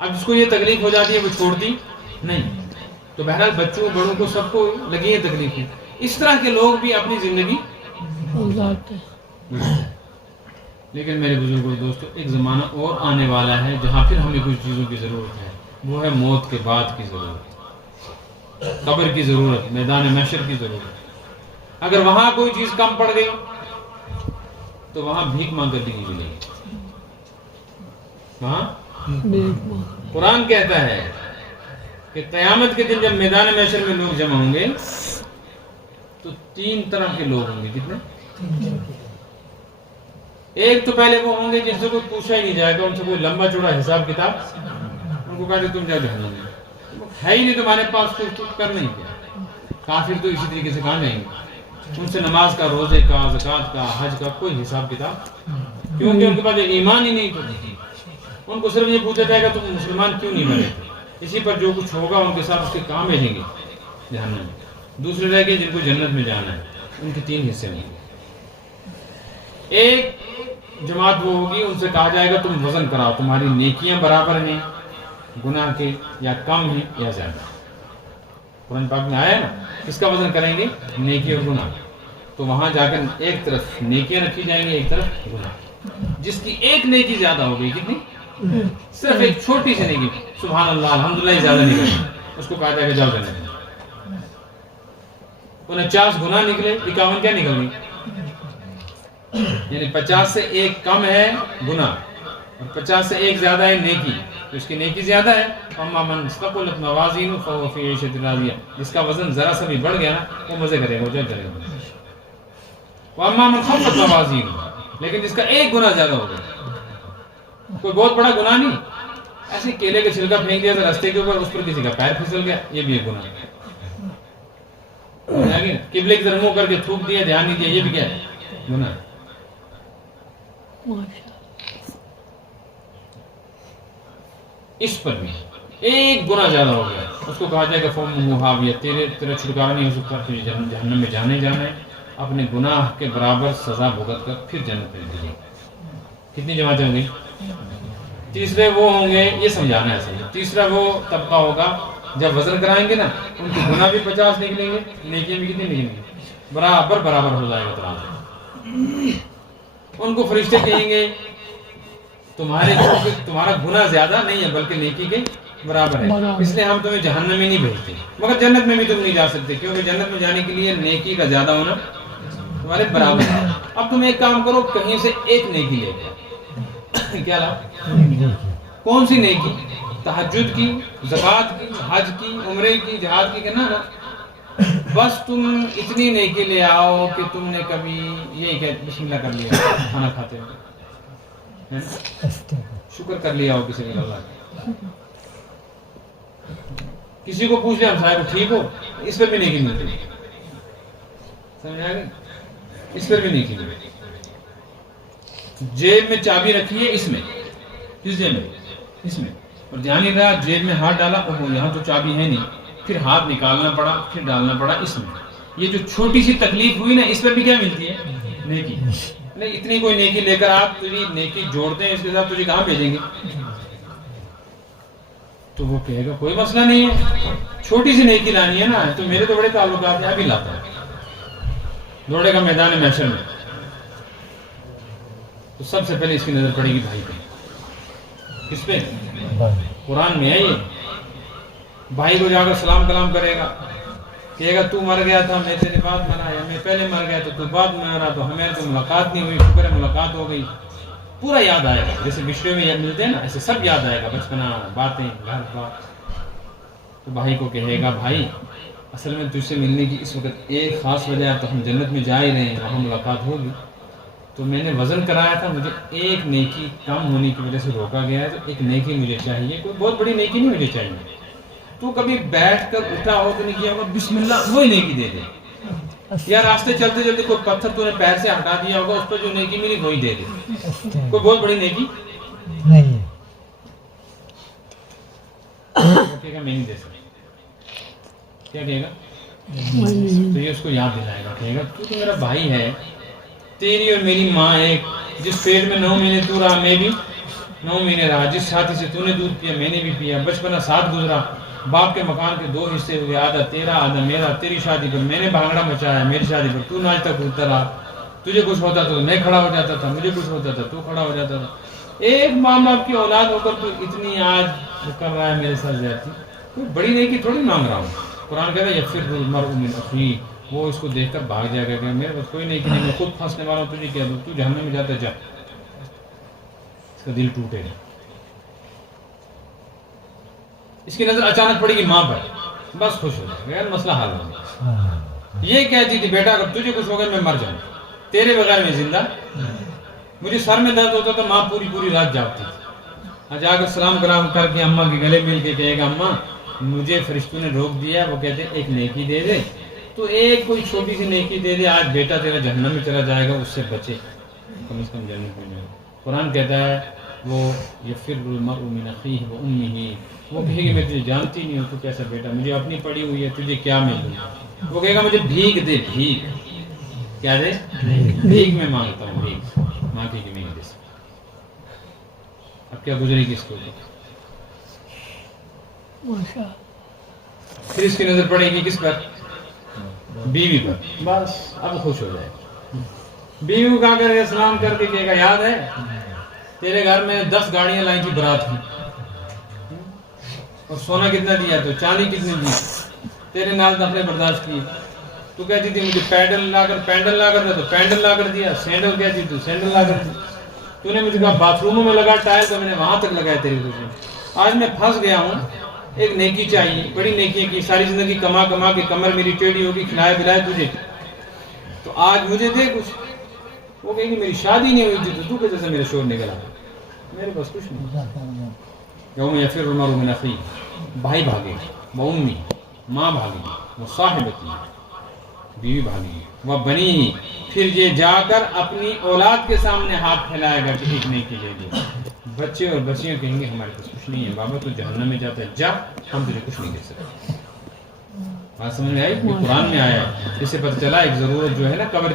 اب جس کو یہ تکلیف ہو جاتی ہے وہ چھوڑتی نہیں. تو بہرحال بچوں بڑوں کو سب کو لگی ہے تکلیف. اس طرح کے لوگ بھی اپنی زندگی گزارتے لیکن میرے بزرگوں دوستو، ایک زمانہ اور آنے والا ہے جہاں پھر ہمیں کچھ چیزوں کی ضرورت ہے. وہ ہے موت کے بعد کی ضرورت، قبر کی ضرورت، میدان محشر کی ضرورت. اگر وہاں کوئی چیز کم پڑ گئی تو وہاں بھیک مانگ کر بھی نہیں ملے گی. وہاں قرآن کہتا ہے کہ قیامت کے دن جب میدان محشر میں لوگ جمع ہوں گے تو 3 طرح کے لوگ ہوں گے. کتنے؟ ایک تو پہلے وہ ہوں گے جن سے کوئی پوچھا ہی نہیں جائے گا، ان سے کوئی لمبا چوڑا حساب کتاب، ان کو کہتے تم جا جہنم میں، ہے ہی نہیں تمہارے پاس کچھ کرنا ہی کیا. کافر تو اسی طریقے سے کہاں جائیں گے، ان سے نماز کا، روزے کا، زکوٰۃ کا، حج کا کوئی حساب کتاب، کیونکہ ان کے پاس ایمان ہی نہیں. تو ان کو صرف یہ پوچھا جائے گا تم مسلمان کیوں نہیں بنے. اسی پر جو کچھ ہوگا ان کے ساتھ اس کے کام بھیجیں گے جہنم میں. دوسرے رہ گئے جن کو جنت میں جانا ہے، ان کے 3 حصے ہوں گے. ایک جماعت وہ ہوگی، ان سے کہا جائے گا تم وزن کراؤ، تمہاری نیکیاں برابر ہیں گناہ کے، یا کم ہیں یا زیادہ. قرآن پاک میں آیا ہے نا، کس کا وزن کریں گے؟ نیکی اور گناہ. تو وہاں جا کر ایک طرف نیکیاں رکھی جائیں گی، ایک طرف گناہ. جس کی ایک نیکی زیادہ ہو گئی، کتنی؟ صرف ایک چھوٹی سی نیکی، سبحان اللہ الحمدللہ ہی زیادہ نکلے، اس کو کہا جائے گا جاؤ جنت میں. 49 گناہ نکلے، 51 کیا نکل گئی؟ یعنی 50 سے ایک کم ہے گناہ اور 50 سے ایک زیادہ ہے نیکی، تو اس کی نیکی زیادہ ہے. اما من ثقلت موازینہ فهو فی عیشۃ راضیہ، جس کا وزن ذرا سا بھی بڑھ گیا نا وہ مزے کرے گا، وہ جل کرے گا. واما من خفت موازینہ، لیکن جس کا ایک گناہ زیادہ ہو گیا، کوئی بہت بڑا گناہ نہیں، ایسے کیلے کا چھلکا پھینک دیا تھا راستے کے اوپر، اس پر کسی کا پیر پھسل گیا، یہ بھی ایک گناہ ہے. قبلے کی طرف منہ کر کے تھوک دیا، دھیان نہیں دیا، یہ بھی کیا ہے؟ گناہ ہے. اس پر بھی ایک گناہ زیادہ ہو گیا، اس کو کہا جائے گا فَأُمُّهُ حَاوِيَةٌ، تیرا چھٹکارا نہیں ہو سکتا، پھر جہنم میں جانے جانا ہے. اپنے گناہ کے برابر سزا بھگت کر پھر جنت میں بھیجیں. کتنی جماعتیں ہوں گی؟ تیسرے وہ ہوں گے، یہ سمجھانا ہے صحیح. تیسرا وہ طبقہ ہوگا جب وزن کرائیں گے نا، ان کے گناہ بھی 50 نکلیں گے، نیکیاں بھی کتنی نکلیں گے؟ برابر ہو جائے گا ترازو. ان کو فرشتے کہیں گے تمہارا گناہ زیادہ نہیں ہے بلکہ نیکی کے برابر ہے، اس لیے ہم تمہیں جہنم میں نہیں بھیجتے، مگر جنت میں بھی تم نہیں جا سکتے، کیونکہ جنت میں جانے کے لیے نیکی کا زیادہ ہونا تمہارے برابر ہے. اب تم ایک کام کرو، کہیں سے ایک نیکی لے جاؤ. کیا لا؟ کون سی نیکی؟ تہجد کی، زکوٰۃ کی، حج کی، عمرے کی، جہاد کی، کہنا نا. بس تم اتنی نیکی لے آؤ کہ تم نے کبھی یہی کہ بسم اللہ کر لیا کھانا کھاتے ہیں، شکر کر لیا ہو کسی نے اللہ کا، کسی کو پوچھ لیا ہم صاحب ٹھیک ہو، اس پر بھی نیکی ملتی. سمجھ آ گئی؟ اس پر بھی نیکی ملتی. جیب میں چابی رکھی ہے، اس میں، کس جیب میں؟ اس میں، اور دھیان نہیں رہا، جیب میں ہاتھ ڈالا، اوہ یہاں تو چابی ہے نہیں، پھر ہاتھ نکالنا پڑا، پھر ڈالنا پڑا اس میں. یہ جو چھوٹی سی تکلیف ہوئی نا، اس پر بھی کیا ملتی ہے؟ نیکی. نہیں اتنی کوئی نیکی لے کر آپ تجھے نیکی جوڑتے ہیں، اس کے ساتھ تجھے کہاں بھیجیں گے؟ تو وہ کہے گا کوئی مسئلہ نہیں ہے، چھوٹی سی نیکی لانی ہے نا، تو میرے تو بڑے تعلقات ہیں، ابھی لاتا ہے. دوڑے گا میدان محشر میں تو سب سے پہلے اس کی نظر پڑے گی بھائی پہ. کس پہ؟ قرآن میں ہے یہ. بھائی کو جا کر سلام کلام کرے گا، کہے گا تو مر گیا تھا، میں تیری بات منا، یا میں پہلے مر گیا تو بعد میں مرا، تو ہمیں تو ملاقات نہیں ہوئی، شکر ہے ملاقات ہو گئی. پورا یاد آئے گا، جیسے بچڑے میں ملتے ہیں نا، ایسے سب یاد آئے گا، بچپنا، باتیں، گھر بات. تو بھائی کو کہے گا بھائی اصل میں تجھ سے ملنے کی اس وقت ایک خاص وجہ ہے، تو ہم جنت میں جا ہی رہے ہیں، وہاں ملاقات ہوگی، تو میں نے وزن کرایا تھا، مجھے ایک نیکی کم ہونے کی وجہ سے روکا گیا ہے، تو ایک نیکی مجھے چاہیے، کوئی بہت بڑی نیکی نہیں مجھے چاہیے. تو کبھی بیٹھ کر اٹھا ہو تو نہیں کیا ہوگا بسم اللہ وہی نیکی دے دے. یا راستے چلتے چلتے کوئی پتھر تو نے پیر سے ہٹا دیا ہوگا اس پر جو نیکی ملی وہی دے دے. کوئی بہت بڑی نیکی نہیں. کہے گا میں نہیں دے سکتا. کیا کہے گا؟ تو یہ اس کو یاد دلائے گا, کہے گا تو میرا بھائی ہے, تیری اور میری ماں ایک, جس پیٹ میں 9 مہینے تو رہا میں بھی 9 مہینے رہا, جس چھاتی سے تو نے دودھ پیا میں نے بھی پیا, بچپنا ساتھ گزرا, باپ کے مکان کے 2 حصے ہوئے, آدھا تیرا آدھا میرا, تیری شادی پر میں نے بھانگڑا مچایا, میری شادی پر تو ناچتا کودتا رہا, تجھے کچھ ہوتا تو میں کھڑا ہو جاتا تھا, مجھے کچھ ہوتا تھا تو کھڑا ہو جاتا تھا. ایک ماں باپ کی اولاد ہو کر تو اتنی آج کر رہا ہے میرے ساتھ زیادتی, کوئی بڑی نیکی تھوڑی مانگ رہا ہوں. قرآن کہتا ہے یفر المرء من اخیہ, وہ اس کو دیکھ کر بھاگ جائے گا کہ میرے پاس کوئی نیکی نہیں, میں خود پھنسنے والا ہوں, تجھے کیا دوں, تو جہنم میں جاتا جا. اس کا دل ٹوٹے گا. اس کی نظر اچانک پڑے گی ماں پر, بس خوش ہو جائے گا, یار مسئلہ حل ہو گیا. یہ کہتی تھی بیٹا اگر تجھے کچھ ہوگا میں مر جاؤں, تیرے بغیر میں زندہ. مجھے سر میں درد ہوتا تو ماں پوری رات جاگتی تھی. جا کر سلام کرام کر کے اماں کے گلے مل کے کہے گا اماں مجھے فرشتوں نے روک دیا, وہ کہتے ہیں ایک نیکی دے دے, تو ایک کوئی چھوٹی سی نیکی دے دے, آج بیٹا تیرا جہنم میں چلا جائے گا, اس سے بچے, کم از کم جنت میں جائے. قرآن کہتا ہے وہ یفر المرء من اخیہ و امہ, وہ کہے گی میں تجھے جانتی نہیں ہوں, تو کیسا بیٹا, مجھے اپنی پڑی ہوئی ہے, تجھے کیا میں دوں. وہ کہے گا مجھے بھیک دے, بھیک. کیا دے؟ بھیک میں مانگتا ہوں, بھیک. ماں کی نہیں دے سکتا. اب کیا گزرے گی اس کو, پھر اس کی نظر پڑے گی کس پر؟ بیوی پر. بس اب خوش ہو جائے گا. بیوی کو کہا کر سلام کر کے کہے گا یاد ہے تیرے گھر میں 10 گاڑیاں لائی تھی برات کی, اور سونا کتنا دیا, تو چاندی کتنی دی, تیرے نال دفنے برداشت کی. تو کہتی تھی مجھے پینڈل لا کر دے, تو پینڈل لا کر دیا. سینڈل کہتی تو سینڈل لا کر دی. تو نے مجھے کہا باتھ روموں میں لگا ٹائل, تو میں نے وہاں تک لگایا تیری خوشی. آج میں پھنس گیا ہوں, ایک نیکی چاہیے, بڑی نیکیاں کی, ساری زندگی کما کے کمر میری ٹیڑھی ہوگی, کھلائے پلائے تجھے, تو آج مجھے دے کچھ. وہ کہیں گے میری شادی نہیں ہوئی تھی تو کہتے سے میرے شور نکلا, میرے پاس کچھ نہیں. یوم یفر المرء من اخیہ, بھائی بھاگے گا, وہ امی ماں بھاگے گی, وہ صاحبتی بیوی بھاگے گی, وہ بنی, پھر یہ جا کر اپنی اولاد کے سامنے ہاتھ پھیلائے گا کہ ایک نیکی لے لیا. بچے اور بچیاں کہیں گے ہمارے پاس کچھ نہیں ہے, بابا تو جہنم میں جاتا ہے, جا, ہم تجھے کچھ نہیں دے سکتے. بات سمجھ میں آئی؟ یہ قرآن میں آیا ہے. اس سے پتہ چلا ایک ضرورت جو ہے نا قبر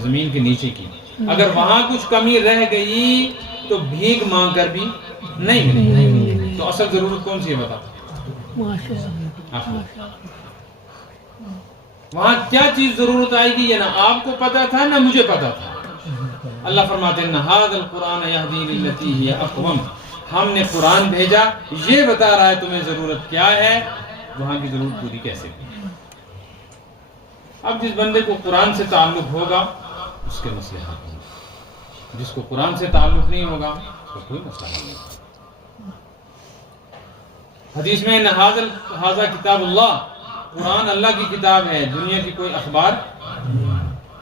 زمین کے نیچے کی, اگر وہاں کچھ کمی رہ گئی تو بھیک مانگ کر بھی نہیں ملے. تو اصل ضرورت کون سی ہے بتا؟ وہاں کیا چیز ضرورت آئے گی یہ نہ آپ کو پتا تھا نہ مجھے پتا تھا. اللہ فرماتے ہیں ھذا القرآن یہدی للتی ہی اقوم, ہم نے قرآن بھیجا یہ بتا رہا ہے تمہیں ضرورت کیا ہے, وہاں کی ضرورت پوری کیسے ہوگی. اب جس بندے کو قرآن سے تعلق ہوگا اس کے مسئلے حل ہوں گے, جس کو قرآن سے تعلق نہیں ہوگا اس کو کوئی مسئلہ حل نہیں ہوگا. حدیث میں ھذا کتاب اللہ, قرآن اللہ کی کتاب ہے, دنیا کی کوئی اخبار.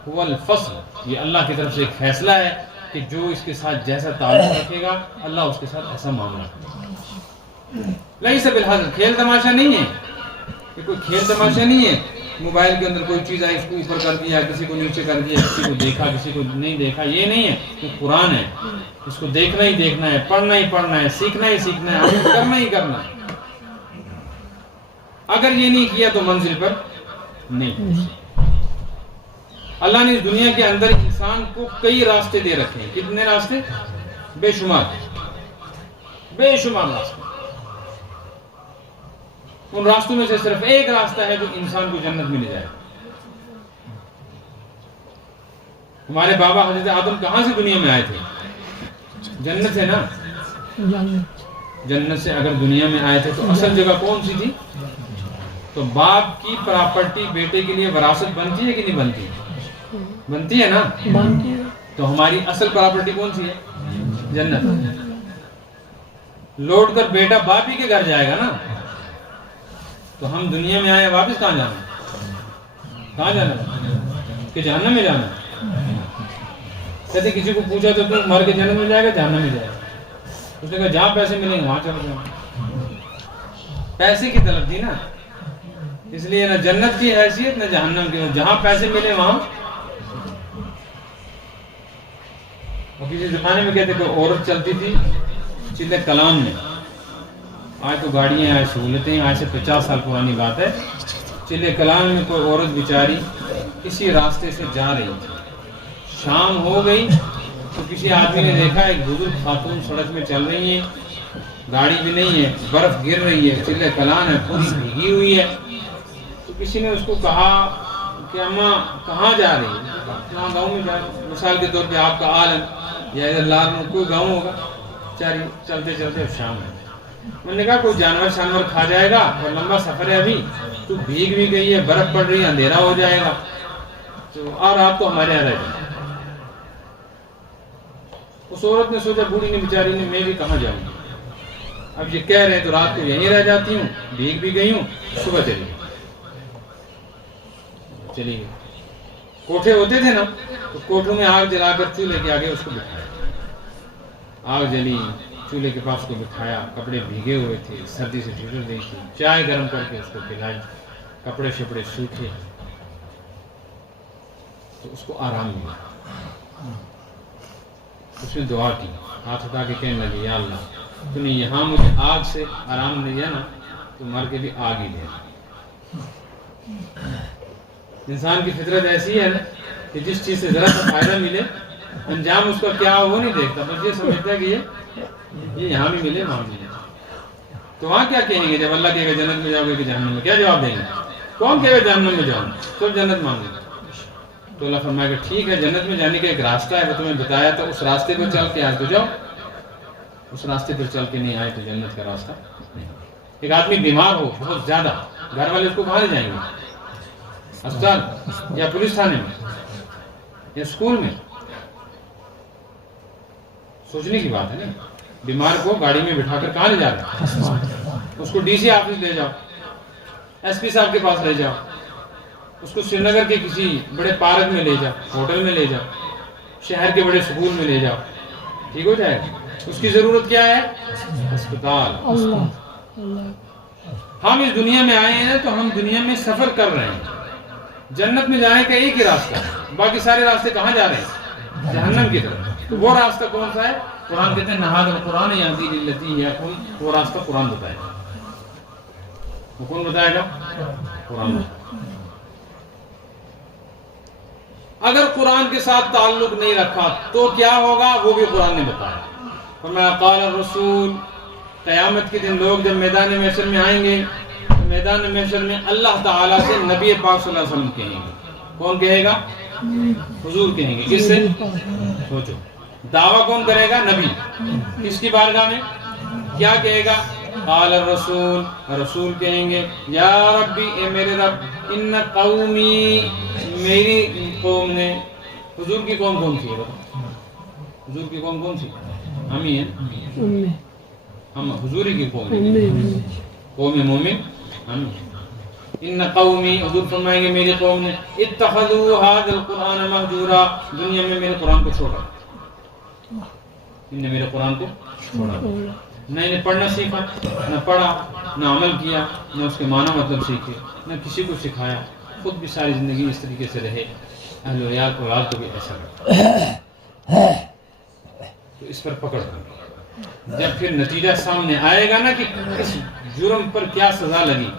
هو الفصل, یہ اللہ کی طرف سے ایک فیصلہ ہے کہ جو اس کے ساتھ جیسا تعلق رکھے گا اللہ اس کے ساتھ ایسا معاملہ کرے گا. لیس بالہزل, کھیل تماشا نہیں ہے, یہ کوئی کھیل تماشا نہیں ہے. موبائل کے اندر کوئی چیز آئی اس کو اوپر کر دیا, کسی کو نیچے کر دیا, کسی کو دیکھا کسی کو نہیں دیکھا, یہ نہیں ہے. یہ قرآن ہے, اس کو دیکھنا ہی دیکھنا ہے, پڑھنا ہی پڑھنا ہے, سیکھنا ہی سیکھنا ہے, کرنا ہی کرنا ہے. اگر یہ نہیں کیا تو منزل پر نہیں. اللہ نے اس دنیا کے اندر انسان کو کئی راستے دے رکھے ہیں. کتنے راستے؟ بے شمار, بے شمار راستے. ان راستوں میں سے صرف ایک راستہ ہے جو انسان کو جنت میں لے جائے. ہمارے بابا حضرت آدم کہاں سے دنیا میں آئے تھے؟ جنت سے نا. جنت سے اگر دنیا میں آئے تھے تو اصل جگہ کون سی تھی؟ تو باپ کی پراپرٹی بیٹے کے لیے وراثت بنتی ہے کہ نہیں بنتی؟ بنتی ہے نا. تو ہماری اصل پراپرٹی کون سی ہے؟ جنت. لوٹ کر بیٹا باپ ہی کے گھر جائے گا نا. تو ہم دنیا میں آئے, واپس کہاں جانا؟ کہاں جانا کہ جہنم میں جانا؟ کہتے کسی کو پوچھا تو تم مر کے جنت میں جائے گا جہنم میں جائے گا؟ اس نے کہا جہاں پیسے ملیں گے وہاں چلا جاؤں. پیسے کی طلب تھی نا، اس لیے نہ جنت کی حیثیت نہ جہنم کی، جہاں پیسے ملے وہاں. اور کسی زمانے میں کہتے کہ عورت چلتی تھی چلے کلام میں، آج تو گاڑیاں آج سہولتیں، آج سے 50 سال پرانی بات ہے. چلے کلام میں کوئی عورت بیچاری کسی راستے سے جا رہی تھی، شام ہو گئی تو کسی آدمی نے دیکھا ایک بزرگ خاتون سڑک میں چل رہی ہیں، گاڑی بھی نہیں ہے، برف گر رہی ہے، چلے کلام ہے، پوری بھیگی ہوئی ہے. تو کسی نے اس کو کہا کہ اماں کہاں جا رہی ہے؟ کہاں گاؤں میں جا رہی ہے. مثال کے طور پہ آپ کا عالم یا ادھر لال میں کوئی گاؤں ہوگا، چلتے چلتے اب شام ہے. میں نے کہا کوئی جانور کھا جائے گا اور لمبا سفر ہے ابھی، تو بھیگ بھی گئی ہے، برف پڑ رہی ہے، اندھیرا ہو جائے گا، تو اور آپ تو ہمارے یہاں رہ جائیں. اس عورت نے سوچا، بوڑھی نے بیچاری نے، میں بھی کہاں جاؤں گی، اب یہ کہہ رہے ہیں تو رات کو یہیں رہ جاتی ہوں، بھیگ بھی گئی ہوں، صبح چلی گئی. کوٹھے ہوتے تھے نا، تو کوٹھوں میں آگ جلا کر چولہے کے آگے اس کو بٹھایا، آگ جلی، چولہے کے پاس کو بٹھایا، کپڑے بھیگے ہوئے تھے، سردی سے ٹھٹر گئی تھی، چائے گرم کر کے اس کو پلائی، کپڑے شپڑے سوکھے تو اس کو آرام ملا. اس نے دعا کی، ہاتھ اٹھا کے کہنے لگے، یا اللہ تو نے یہاں مجھے آگ سے آرام دیا نا، تو مر کے بھی آگ ہی دے. انسان کی فطرت ایسی ہے نا کہ جس چیز سے ذرا سا فائدہ ملے، انجام اس کا کیا ہو وہ نہیں دیکھتا، بس یہ سمجھتا ہے کہ یہ یہاں بھی ملے وہاں ملے. تو وہاں کیا کہیں گے جب اللہ کہے گا جنت میں جاؤ گے کہ جہنم میں؟ کیا جواب دیں گے؟ کون کہے گا جہنم میں جاؤں؟ سب جنت مانگیں گے. تو اللہ فرمائے گا ٹھیک ہے، جنت میں جانے کا ایک راستہ ہے، وہ تمہیں بتایا تھا، اس راستے پر چل کے آئے تو جاؤ. اس راستے پر چل کے نہیں آئے تو جنت کا راستہ نہیں. ایک آدمی بیمار ہو بہت زیادہ، گھر والے اس کو کہاں لے جائیں گے؟ اسپتال یا پولیس تھانے میں یا اسکول میں؟ سوچنے کی بات ہے نا. بیمار کو گاڑی میں بٹھا کر کہاں لے جا رہے ہیں؟ اس کو ڈی سی آفس لے جاؤ، ایس پی صاحب کے پاس لے جاؤ، اس کو سری نگر کے کسی بڑے پارک میں لے جاؤ، ہوٹل میں لے جاؤ، شہر کے بڑے سکول میں لے جاؤ، ٹھیک ہو جائے گا. اس کی ضرورت کیا ہے؟ اسپتال. ہم اس دنیا میں آئے ہیں تو ہم دنیا میں سفر کر رہے ہیں. جنت میں جانے کا ایک ہی راستہ ہے، باقی سارے راستے کہاں جا رہے ہیں؟ جہنم کی طرف. تو وہ راستہ کون سا ہے؟ قرآن کہتے ہیں نہاد القرآن یہدی للتی ہی اقوم. وہ راستہ قرآن بتائے گا. وہ کون بتائے گا؟ قرآن. اگر قرآن کے ساتھ تعلق نہیں رکھا تو کیا ہوگا؟ وہ بھی قرآن نے بتایا. فرمایا قال الرسول، قیامت کے دن لوگ جب میدان محشر میں آئیں گے تو میدان محشر میں اللہ تعالیٰ سے نبی پاک صلی اللہ علیہ وسلم کہیں گے. کون کہے گا؟ حضور کہیں گے. کس سے؟ سوچو. دعویٰ کون کرے گا؟ نبی. کس کی بارگاہ میں؟ کیا کہے گا؟ قال الرسول، رسول کہیں گے یا ربی، اے میرے رب، ان قومی، میری قوم نے. حضور کی قوم کون سی ہے؟ حضور کی قوم کون سی؟ ہم ہی ہیں، ہم حضور کی قوم ہیں، قوم مومن ہم. ان قومی، حضور فرمائیں گے میری قوم نے، اتخذوا هذا القرآن مہجورا، دنیا میں میرے قرآن کو چھوڑا، ان نے میرے قرآن کو چھوڑا. نہ انہیں پڑھنا سیکھا، نہ پڑھا، نہ عمل کیا، نہ اس کے معنی مطلب سیکھے، نہ کسی کو سکھایا، خود بھی ساری زندگی اس طریقے سے رہے، اہل و عیال کو اولاد کو بھی ایسا کرے. تو اس پر پکڑ کر جب پھر نتیجہ سامنے آئے گا نا کہ اس جرم پر کیا سزا لگی،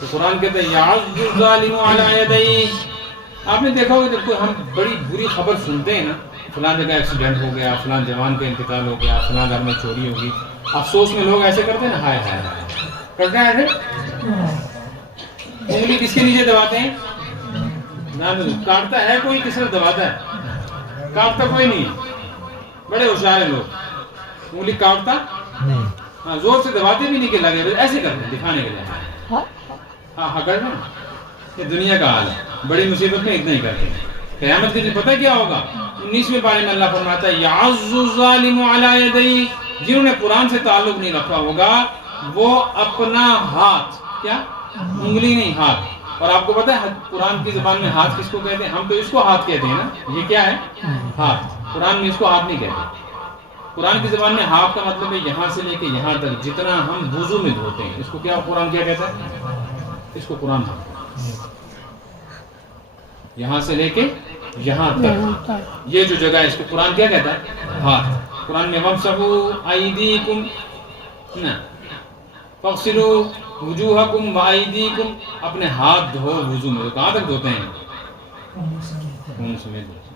تو قرآن کہتا ہے یعض الظالم علی یدیہ. آپ نے دیکھا ہوگا جب کوئی ہم بڑی بری خبر سنتے ہیں نا، فلاں جگہ ایکسیڈنٹ ہو گیا، فلاں جوان کا انتقال ہو گیا، فلاں گھر میں چوری ہوگی، افسوس میں لوگ ایسے کرتے ہیں نا، ہائے ہائے ہائے کرتے ہیں ایسے. انگلی کس کے نیچے دباتے ہیں؟ کاٹتا ہے کوئی، کس نے دباتا ہے؟ کاٹتا کوئی نہیں. بڑے ہوشیار ہیں لوگ، انگلی کاٹتا ہاں، زور سے دباتے بھی نہیں کہ لگے، ایسے کرتے ہیں دکھانے کے لیے. ہاں ہاں کرتے ہیں. یہ دنیا کا حال ہے، بڑی مصیبت میں اتنا ہی کرتے ہیں. قیامت کے دن پتہ کیا ہوگا؟ 19ویں پارے میں اللہ فرماتا ہے یعض الظالم علی یدیہ. جنہوں نے قرآن سے تعلق نہیں رکھا ہوگا وہ اپنا ہاتھ، کیا؟ انگلی نہیں، ہاتھ. اور آپ کو پتہ ہے قرآن کی زبان میں ہاتھ کس کو کہتے ہیں؟ ہم تو اس کو ہاتھ کہتے ہیں نا، یہ کیا ہے؟ ہاتھ. قرآن میں اس کو ہاتھ نہیں کہتے. قرآن کی زبان میں ہاف کا مطلب ہے یہاں سے لے کے یہاں تک جتنا ہم وضو میں دھوتے ہیں، اس کو کیا قرآن کیا کہتا ہے؟ اس کو قرآن یہاں سے لے کے یہاں تک یہ جو جگہ ہے اس کو قرآن کیا کہتا ہے؟ ہاتھ۔ قرآن میں وَامْسَحُوا أَيْدِيكُمْ فَاغْسِلُوا وُجُوهَكُمْ وَأَيْدِيكُمْ، اپنے ہاتھ دھو وضو میں، کہاں تک دھوتے ہیں؟ خون سمیت دھوتے ہیں۔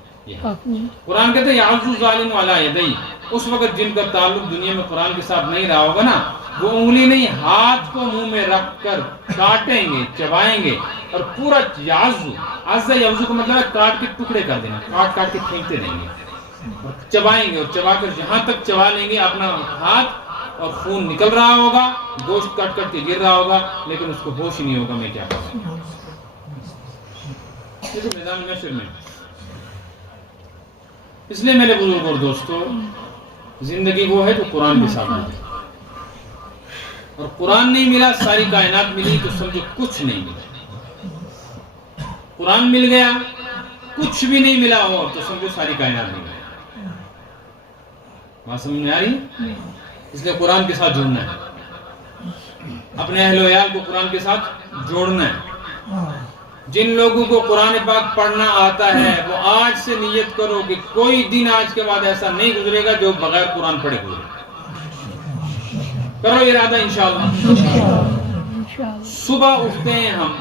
قرآن کہتے ہیں یعض الظالم علی یدیہ، اس وقت جن کا تعلق دنیا میں قرآن کے ساتھ نہیں رہا ہوگا نا، وہ انگلی نہیں ہاتھ کو منہ میں رکھ کر کاٹیں گے، چبائیں گے، اور پورا یعض کا مطلب ہے کاٹ کے ٹکڑے کر دینا، کاٹ کاٹ کے پھینکتے رہیں گے اور چبائیں گے، اور چبا کر جہاں تک چبا لیں گے اپنا ہاتھ، اور خون نکل رہا ہوگا، گوشت کٹ کٹ کے گر رہا ہوگا، لیکن اس کو ہوش ہی نہیں ہوگا میں کیا کروں۔ یہ تو میدان محشر میں۔ اس لیے میرے بزرگ اور دوستو، زندگی وہ ہے جو قرآن کے ساتھ ہے، اور قرآن نہیں ملا ساری کائنات ملی تو سمجھو کچھ نہیں ملا۔ قرآن مل گیا کچھ بھی نہیں ملا اور تو سمجھو ساری کائنات مل گئی۔ بات سمجھ میں آ رہی ہے؟ اس لیے قرآن کے ساتھ جڑنا ہے، اپنے اہل و عیال کو قرآن کے ساتھ جوڑنا ہے۔ جن لوگوں کو قرآن پاک پڑھنا آتا ہے وہ آج سے نیت کرو کہ کوئی دن آج کے بعد ایسا نہیں گزرے گا جو بغیر قرآن پڑھے گزرے۔ کرو ارادہ انشاءاللہ۔ صبح اٹھتے ہیں ہم،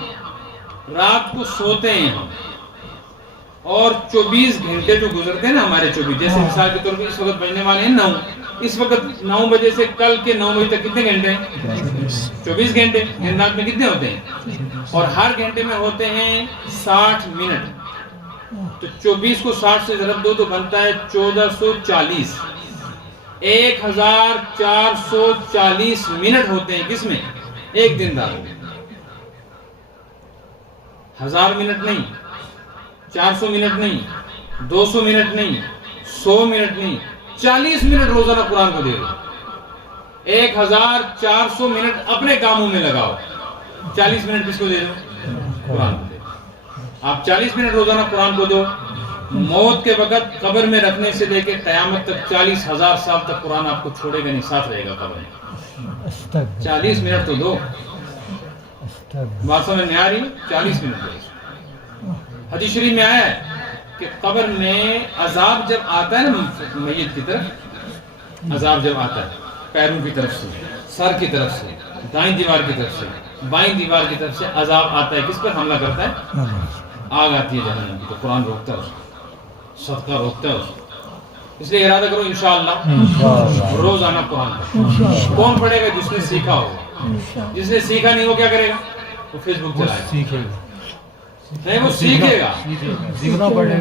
رات کو سوتے ہیں ہم، اور 24 گھنٹے جو گزرتے ہیں نا ہمارے 24، جیسے مثال کے طور پر اس وقت بجنے والے ہیں 9، اس وقت 9 بجے سے کل کے 9 بجے تک کتنے گھنٹے ہیں؟ 24 گھنٹے۔ دن رات میں کتنے ہوتے ہیں؟ اور ہر گھنٹے میں ہوتے ہیں 60 منٹ، تو 24 کو 60 سے ضرب دو تو بنتا ہے 1440۔ 1440 منٹ ہوتے ہیں کس میں؟ ایک دن دار میں۔ 1000 منٹ نہیں، 400 منٹ نہیں، 200 منٹ نہیں، 100 منٹ نہیں، 40 منٹ روزانہ قرآن کو دے دو۔ 1400 منٹ اپنے کاموں میں لگاؤ، 40 منٹ کس کو دے دو؟ قرآن کو دے دو۔ آپ 40 منٹ روزانہ قرآن کو دو، موت کے وقت قبر میں رکھنے سے لے کے قیامت تک 40,000 سال تک قرآن آپ کو چھوڑے گا نہیں، ساتھ رہے گا قبر میں۔ 40 منٹ تو دو، بات سمجھ میں آ رہی ہے؟ 40 منٹ دو۔ حدیث شریف میں آیا ہے کہ قبر میں عذاب جب آتا ہے نا میت کی طرف، عذاب جب آتا ہے پیروں کی طرف سے، سر کی طرف سے، دائیں دیوار کی طرف سے، بائیں دیوار کی طرف سے عذاب آتا ہے، کس پر حملہ کرتا ہے؟ آگ آتی ہے جہنم کی، تو قرآن روکتا ہے اس کو، صدقہ روکتا ہے اس کو۔ اس لیے ارادہ کرو انشاءاللہ روزانہ قرآن پڑھو۔ کون پڑھے گا؟ جس نے سیکھا ہوگا۔ جس نے سیکھا نہیں وہ کیا کرے گا؟ وہ فیس بک چلائے گا، نہیں وہ سیکھے گا، سیکھنا پڑے گا۔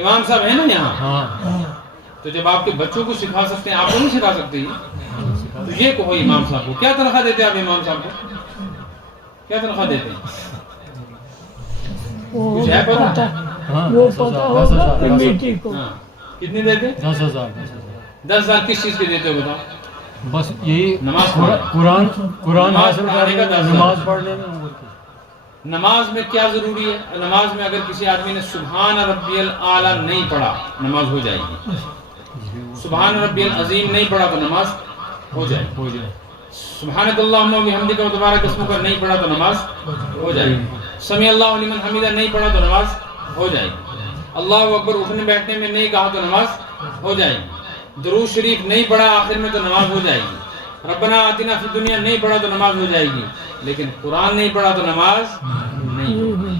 امام صاحب ہیں نا یہاں، تو جب آپ کے بچوں کو سکھا سکتے ہیں آپ کو نہیں سکھا سکتے، تو یہ کہو امام صاحب کو کیا تنخواہ دیتے ہیں؟ آپ امام صاحب کو کیا تنخواہ دیتے ہیں؟ کچھ ہے پتہ؟ وہ پتہ ہوگا کمیٹی کو۔ کتنی دیتے؟ 10,000۔ 10,000 کس چیز کے دیتے ہو بتاؤ؟ بس یہی نماز قرآن حاصل کرنے کا، نماز پڑھنے میں۔ نماز میں کیا ضروری ہے؟ نماز میں اگر کسی آدمی نے سبحان ربی الاعلیٰ نہیں پڑھا نماز ہو جائے گی، سبحان ربی العظیم نہیں پڑھا تو نماز ہو جائے گی، سبحانک اللہم و بحمدک و تبارک اسمک نہیں پڑھا تو نماز ہو جائے گی، سمیع اللہ لمن حمیدہ نہیں پڑھا تو نماز ہو جائے گی، اللہ اکبر اٹھنے بیٹھنے میں نہیں کہا تو نماز ہو جائے گی، درود شریف نہیں پڑھا آخر میں تو نماز ہو جائے گی، ربنا آتنا فی الدنیا نہیں پڑھا تو نماز ہو جائے گی، لیکن قرآن نہیں پڑھا تو نماز نہیں ہوگی۔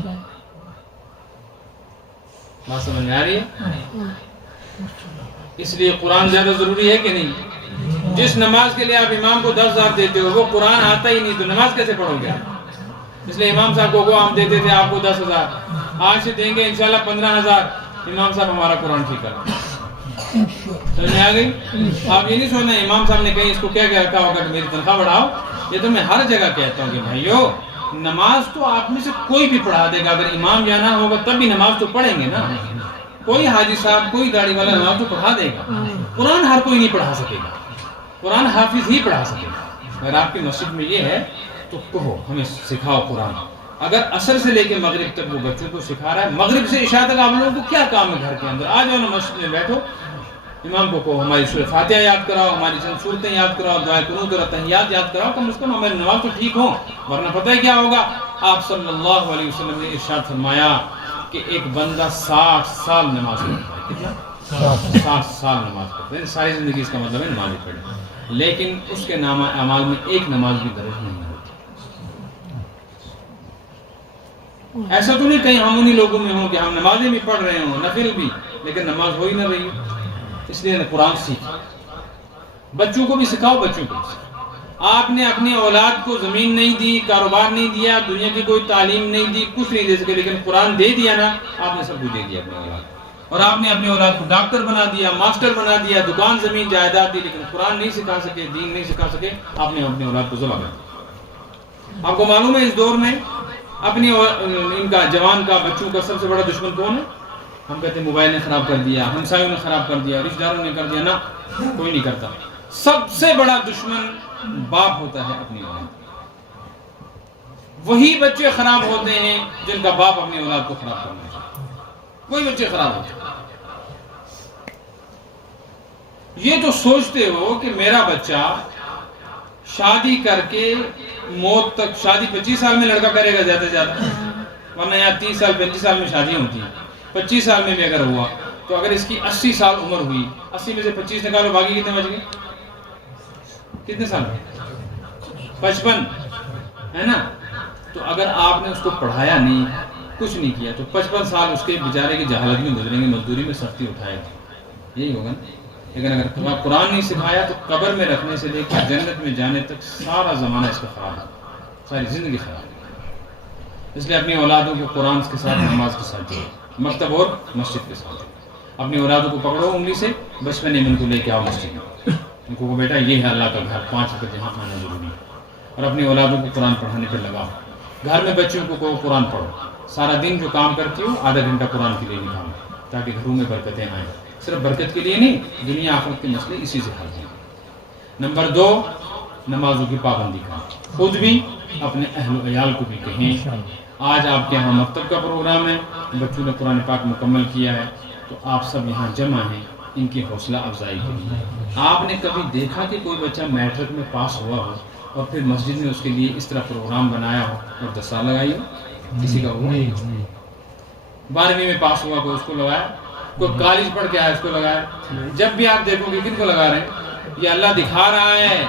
بات سمجھ میں آ رہی ہے؟ اس لیے قرآن زیادہ ضروری ہے کہ نہیں؟ جس نماز کے لیے آپ امام کو 10,000 دیتے ہو وہ قرآن آتا ہی نہیں تو نماز کیسے پڑھو گے آپ؟ اس لیے امام صاحب کو ہم دیتے تھے آپ کو 10,000، آج سے دیں گے انشاءاللہ 15,000، امام صاحب ہمارا قرآن ٹھیک کریں۔ سمجھ میں آ گئی؟ آپ یہ نہیں سوچنا امام صاحب نے کہیں اس کو کیا کہا ہوگا کہ میری تنخواہ بڑھاؤ۔ یہ تو میں ہر جگہ کہتا ہوں کہ بھائیو نماز تو آپ میں سے کوئی بھی پڑھا دے گا، اگر امام جانا ہوگا تب بھی نماز تو پڑھیں گے نا، کوئی حاجی صاحب کوئی داڑھی والا نماز تو پڑھا دے گا۔ قرآن ہر کوئی نہیں پڑھا سکے گا، قرآن حافظ ہی پڑھا سکے گا۔ اگر آپ کی مسجد میں یہ ہے تو کہو ہمیں سکھاؤ قرآن۔ اگر عصر سے لے کے مغرب تک وہ بچوں کو سکھا رہا ہے، مغرب سے عشاء تک آپ لوگوں کو کیا کام ہے گھر کے اندر؟ آ جاؤ نا مسجد میں بیٹھو، امام کو کہو ہماری سورہ فاتحہ یاد کراؤ، ہماری چند صورتیں یاد کراؤ، دعائے قنوت اور تحیات یاد کراؤ، کم از کم ہماری نماز تو ٹھیک ہو، ورنہ پتہ ہے کیا ہوگا؟ آپ صلی اللہ علیہ وسلم نے ارشاد فرمایا کہ ایک بندہ 60 سال نماز پڑھتا ہے. کتنا؟ 60 سال نماز پڑھتا ہے، ساری زندگی اس کا مطلب ہے نماز پڑھے، لیکن اس کے نامہ اعمال میں ایک نماز بھی درج نہیں ہوتی. ایسا تو نہیں کہیں ہم انہی لوگوں میں ہوں کہ ہم نمازیں بھی پڑھ رہے ہوں، نفل بھی، لیکن نماز ہو ہی نہ رہی. اس لیے قرآن سیکھیں، بچوں کو بھی سکھاؤ، بچوں کو بھی سکھاؤ. آپ نے اپنی اولاد کو زمین نہیں دی، کاروبار نہیں دیا، دنیا کی کوئی تعلیم نہیں دی، کچھ نہیں دے سکے، لیکن قرآن دے دیا نا، آپ نے سب کچھ دے دیا اپنی اولاد کو. اور آپ نے اپنی اولاد کو ڈاکٹر بنا دیا، ماسٹر بنا دیا، دکان زمین جائیداد دی، لیکن قرآن نہیں سکھا سکے، دین نہیں سکھا سکے، آپ نے اپنی اولاد کو ذبح کر دیا. آپ کو معلوم ہے اس دور میں اپنی ان کا جوان کا بچوں کا سب سے بڑا دشمن کون ہے؟ ہم کہتے ہیں موبائل نے خراب کر دیا، ہمسایوں نے خراب کر دیا، رشتہ داروں نے کر دیا. نا، کوئی نہیں کرتا. سب سے بڑا دشمن باپ ہوتا ہے اپنی اولاد. وہی بچے خراب ہوتے ہیں جن کا باپ اپنی اولاد کو خراب کرنا چاہتا ہے، وہی بچے خراب ہوتے ہیں. یہ تو سوچتے ہو کہ میرا بچہ شادی کر کے موت تک، شادی 25 سال میں لڑکا کرے گا زیادہ سے زیادہ، ورنہ یہاں 30 سال 35 سال میں شادیاں ہوتی ہیں. 25 سال میں بھی اگر ہوا تو اگر اس کی 80 سال عمر ہوئی، 80 میں سے 25 نکالو، باقی کتنے بچ گئے؟ کتنے سال؟ 55 ہے نا. تو اگر آپ نے اس کو پڑھایا نہیں، کچھ نہیں کیا، تو 55 سال اس کے بیچارے کی جہالت میں گزریں گے، مزدوری میں سختی اٹھائے گا، یہی ہوگا نا. لیکن اگر قرآن نہیں سکھایا تو قبر میں رکھنے سے لے کر جنت میں جانے تک سارا زمانہ اس کا خراب ہے، ساری زندگی خراب ہے. اس لیے اپنی اولادوں کو قرآن کے ساتھ، نماز کے ساتھ جوڑو، مکتب اور مسجد کے ساتھ. اپنی اولادوں کو پکڑو انگلی سے، بچپنے میں ان کو لے کے آؤ مسجد میں، ان کو بیٹا یہ ہے اللہ کا گھر، 5 وقت یہاں آنا ضروری ہے. اور اپنی اولادوں کو قرآن پڑھانے پر لگاؤ. گھر میں بچوں کو کہو قرآن پڑھو، سارا دن جو کام کرتی ہو آدھا گھنٹہ قرآن کے لیے نکالو، تاکہ گھروں میں برکتیں آئیں. صرف برکت کے لیے نہیں، دنیا آخرت کے مسئلے اسی سے حل ہیں. نمبر 2، نمازوں کی پابندی کریں. خود بھی، اپنے اہل و عیال کو بھی کہیں. آج آپ کے یہاں مکتب کا پروگرام ہے، بچوں نے قرآن پاک مکمل کیا ہے، تو آپ سب یہاں جمع ہیں ان کی حوصلہ افزائی کے لیے. آپ نے کبھی دیکھا کہ کوئی بچہ میٹرک میں پاس ہوا ہو اور پھر مسجد میں اس کے لیے اس طرح پروگرام بنایا ہو اور دستار لگائی ہو؟ کسی کا ہوا؟ 12ویں میں پاس ہوا کوئی، اس کو لگایا. کوئی کالج پڑھ کے آیا، اس کو لگایا. جب بھی آپ دیکھو گے کن کو لگا رہے ہیں؟ یہ اللہ دکھا رہا ہے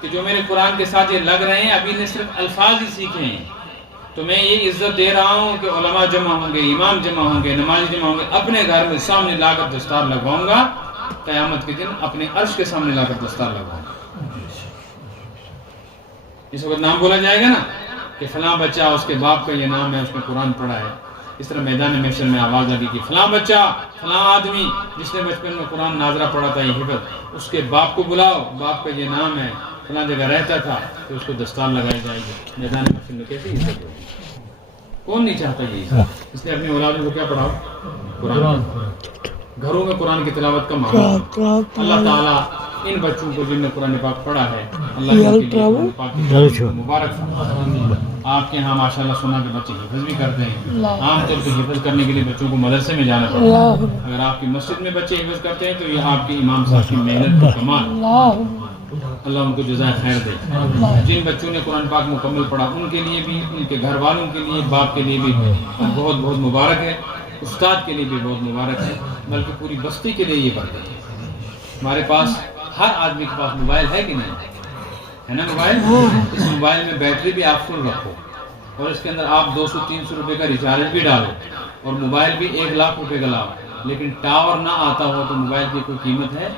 کہ جو میرے قرآن کے ساتھ یہ لگ رہے ہیں، ابھی نے صرف الفاظ ہی سیکھے ہیں. تو میں یہ عزت دے رہا ہوں کہ علماء جمع ہوں گے، امام جمع ہوں گے، نمازی جمع ہوں گے، اپنے گھر میں سامنے لا کر دستار لگواؤں گا. قیامت کے دن اپنے عرش کے سامنے لا کر دستار لگواؤں گا. اس وقت نام بولا جائے گا نا کہ فلاں بچہ، اس کے باپ کا یہ نام ہے، اس نے قرآن پڑھا ہے. اس طرح میدان محشر میں آواز آگی کہ فلاں بچہ، فلاں آدمی جس نے بچپن میں قرآن ناظرہ پڑھا تھا، یہ حفظ، اس کے باپ کو بلاؤ، باپ کا یہ نام ہے، فلاں جگہ رہتا تھا، تو اس کو دستار لگائی جائے گی. میدان محشر میں کیسی عزت ہوگی؟ کون نہیں چاہتا یہ؟ اس لیے اپنی اولادوں کو کیا پڑھاؤ؟ قرآن. گھروں میں قرآن کی تلاوت کا ماحول. اللہ تعالیٰ ان بچوں کو جن نے قرآن پاک پڑھا ہے، اللہ کے لیے قرآن پاک کی مبارک فرمائے. آپ کے ہاں ماشاءاللہ سنا کہ بچے حفظ بھی کرتے ہیں. عام طور پہ حفظ کرنے کے لیے بچوں کو مدرسے میں جانا پڑتا ہے. اگر آپ کی مسجد میں بچے حفظ کرتے ہیں تو یہ آپ کے امام صاحب کی محنت کا کمال. اللہ ان کو جزائے خیر دے. جن بچوں نے قرآن پاک مکمل پڑھا ان کے لیے بھی، ان کے گھر والوں کے لیے، باپ کے لیے بھی بہت بہت مبارک ہے. استاد کے لیے بھی بہت مبارک ہے، بلکہ پوری بستی کے لیے یہ برکت ہے. ہمارے پاس ہر آدمی کے پاس موبائل ہے کہ نہیں ہے نا؟ موبائل، اس موبائل میں بیٹری بھی آپ فل رکھو اور اس کے اندر آپ 200-300 روپے کا ریچارج بھی ڈالو اور موبائل بھی 1 لاکھ روپے کا لاؤ، لیکن ٹاور نہ آتا ہو تو موبائل کی کوئی قیمت ہے؟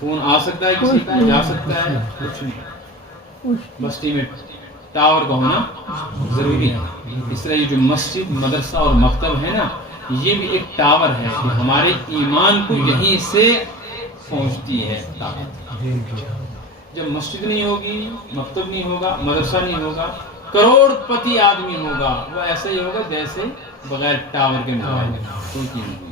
فون آ سکتا ہے کسی کا، جا سکتا ہے؟ کچھ نہیں. بستی میں ٹاور کا ہونا ضروری ہے. اس طرح یہ جو مسجد، مدرسہ اور مکتب ہے نا، یہ بھی ایک ٹاور ہے کہ ہمارے ایمان کو یہیں سے پہنچتی ہے طاقت. جب مسجد نہیں ہوگی، مکتب نہیں ہوگا، مدرسہ نہیں ہوگا، کروڑ پتی آدمی ہوگا، وہ ایسے ہی ہوگا جیسے بغیر ٹاور کے موبائل کوئی قیمت نہیں.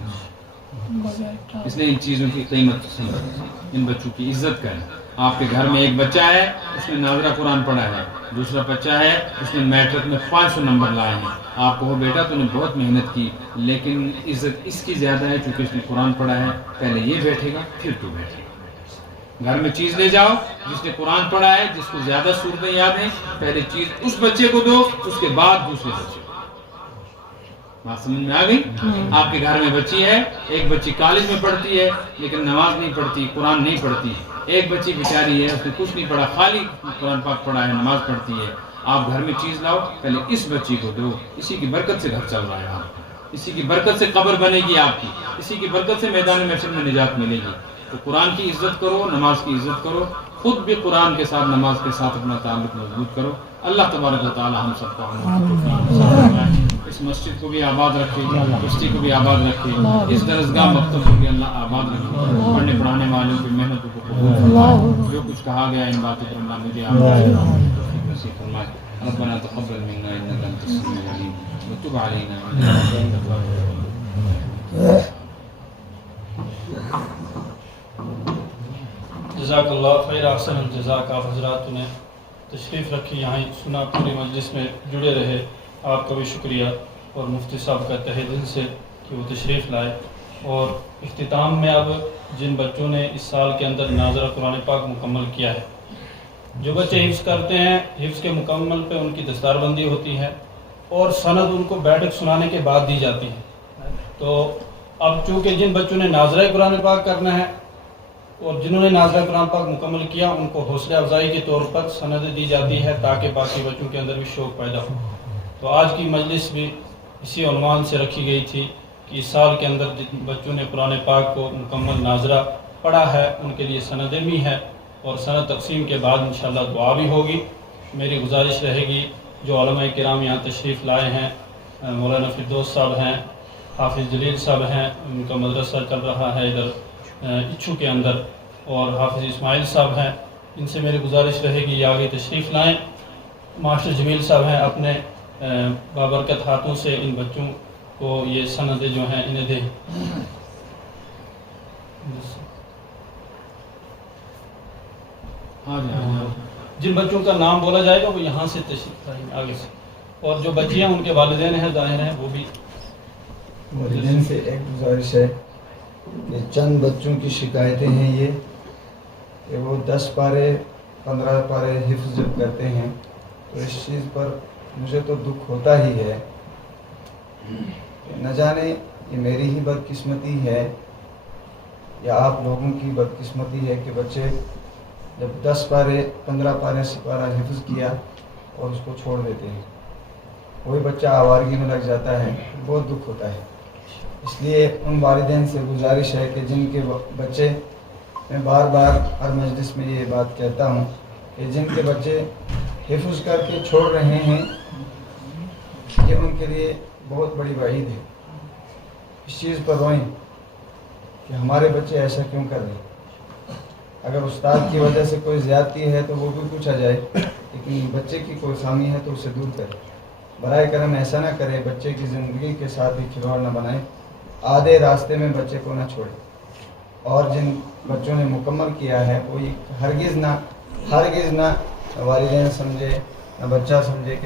اس لیے ان چیزوں کی قیمت سمجھیں، ان بچوں کی عزت کریں. آپ کے گھر میں ایک بچہ ہے اس نے ناظرہ قرآن پڑھا ہے، دوسرا بچہ ہے اس نے میٹرک میں 500 نمبر لائے ہیں، آپ کو بیٹا تو نے بہت محنت کی لیکن عزت اس کی زیادہ ہے چونکہ اس نے قرآن پڑھا ہے، پہلے یہ بیٹھے گا پھر تو بیٹھے گا۔ گھر میں چیز لے جاؤ، جس نے قرآن پڑھا ہے، جس کو زیادہ صورتیں یاد ہیں، پہلے چیز اس بچے کو دو، اس کے بعد دوسرے بچے کو۔ بات سمجھ میں آ گئی؟ آپ کے گھر میں بچی ہے، ایک بچی کالج میں پڑھتی ہے لیکن نماز نہیں پڑھتی، قرآن نہیں پڑھتی، ایک بچی بیچاری ہے اس نے کچھ نہیں پڑھا، خالی قرآن پاک پڑھا ہے، نماز پڑھتی ہے۔ آپ گھر میں چیز لاؤ، پہلے اس بچی کو دو، اسی کی برکت سے گھر چل رہا ہے آپ، اسی کی برکت سے قبر بنے گی آپ کی، اسی کی برکت سے میدان محشر میں نجات ملے گی۔ تو قرآن کی عزت کرو، نماز کی عزت کرو، خود بھی قرآن کے ساتھ نماز کے ساتھ اپنا تعلق مضبوط کرو۔ اللہ تبارک و تعالی ہم سب کو اس مسجد کو بھی آباد رکھے، کشتی کو بھی آباد رکھے، اس درسگاہ مکتب کو بھی اللہ آباد رکھے، پڑھنے پڑھانے والوں کی محنتوں کو قبول فرمائے۔ جو کچھ کہا گیا ان باتوں پر اللہ مجھے نصیب فرمائے۔ ربنا تقبل منا انك انت السميع العليم وتب علينا انك انت التواب الرحيم۔ جزاک اللہ خیر، احسن الجزاک۔ آپ حضرات نے تشریف رکھی، یہاں سنا، پوری مجلس میں جڑے رہے، آپ کا بھی شکریہ، اور مفتی صاحب کا تہہ دل سے کہ وہ تشریف لائے۔ اور اختتام میں اب جن بچوں نے اس سال کے اندر ناظرہ قرآن پاک مکمل کیا ہے، جو بچے حفظ کرتے ہیں، حفظ کے مکمل پہ ان کی دستار بندی ہوتی ہے اور سند ان کو بیٹھک سنانے کے بعد دی جاتی ہے۔ تو اب چونکہ جن بچوں نے ناظرہ قرآن پاک کرنا ہے اور جنہوں نے ناظرہ قرآن پاک مکمل کیا، ان کو حوصلہ افزائی کے طور پر سند دی جاتی ہے تاکہ باقی بچوں کے اندر بھی شوق پیدا ہو۔ تو آج کی مجلس بھی اسی عنوان سے رکھی گئی تھی کہ اس سال کے اندر جن بچوں نے قرآن پاک کو مکمل ناظرہ پڑھا ہے ان کے لیے سندیں بھی ہیں، اور سند تقسیم کے بعد انشاءاللہ دعا بھی ہوگی۔ میری گزارش رہے گی جو علماء کرام یہاں تشریف لائے ہیں، مولانا فردوس صاحب ہیں، حافظ جلیل صاحب ہیں، ان کا مدرسہ چل رہا ہے ادھر اچھو کے اندر، اور حافظ اسماعیل صاحب ہیں، ان سے میری گزارش رہے گی یہ آگے تشریف لائیں۔ ماسٹر جمیل صاحب ہیں، اپنے بابرکت ہاتھوں سے ان بچوں کو یہ سندیں جو ہیں انہیں دیں۔ جن بچوں کا نام بولا جائے گا وہ یہاں سے تشریف لائیں آگے سے، اور جو بچیاں ان کے والدین ہیں ظاہر ہیں وہ بھی۔ والدین سے ایک گزارش ہے کہ چند بچوں کی شکایتیں ہیں یہ کہ وہ 10 پارے 15 پارے حفظ جب کرتے ہیں تو اس چیز پر مجھے تو دکھ ہوتا ہی ہے کہ نہ جانے یہ میری ہی بدقسمتی ہے یا آپ لوگوں کی بدقسمتی ہے کہ بچے جب 10 پارے 15 پارے سپارہ حفظ کیا اور اس کو چھوڑ دیتے ہیں، وہی بچہ آوارگی میں لگ جاتا ہے، بہت دکھ ہوتا ہے۔ اس لیے ان والدین سے گزارش ہے کہ جن کے بچے، میں بار بار ہر مجلس میں یہ بات کہتا ہوں کہ جن کے بچے حفظ کر کے چھوڑ رہے ہیں یہ ان کے لیے بہت بڑی وعید ہے۔ اس چیز پر روئیں کہ ہمارے بچے ایسا کیوں کر رہے ہیں۔ اگر استاد کی وجہ سے کوئی زیادتی ہے تو وہ بھی پوچھا جائے، لیکن بچے کی کوئی خامی ہے تو اسے دور کرے۔ برائے کرم ایسا نہ کرے، بچے کی زندگی کے ساتھ بھی کھلواڑ نہ بنائیں، آدھے راستے میں بچے کو نہ چھوڑیں۔ اور جن بچوں نے مکمل کیا ہے وہ ہرگز نہ والدین سمجھے نہ بچہ سمجھے کہ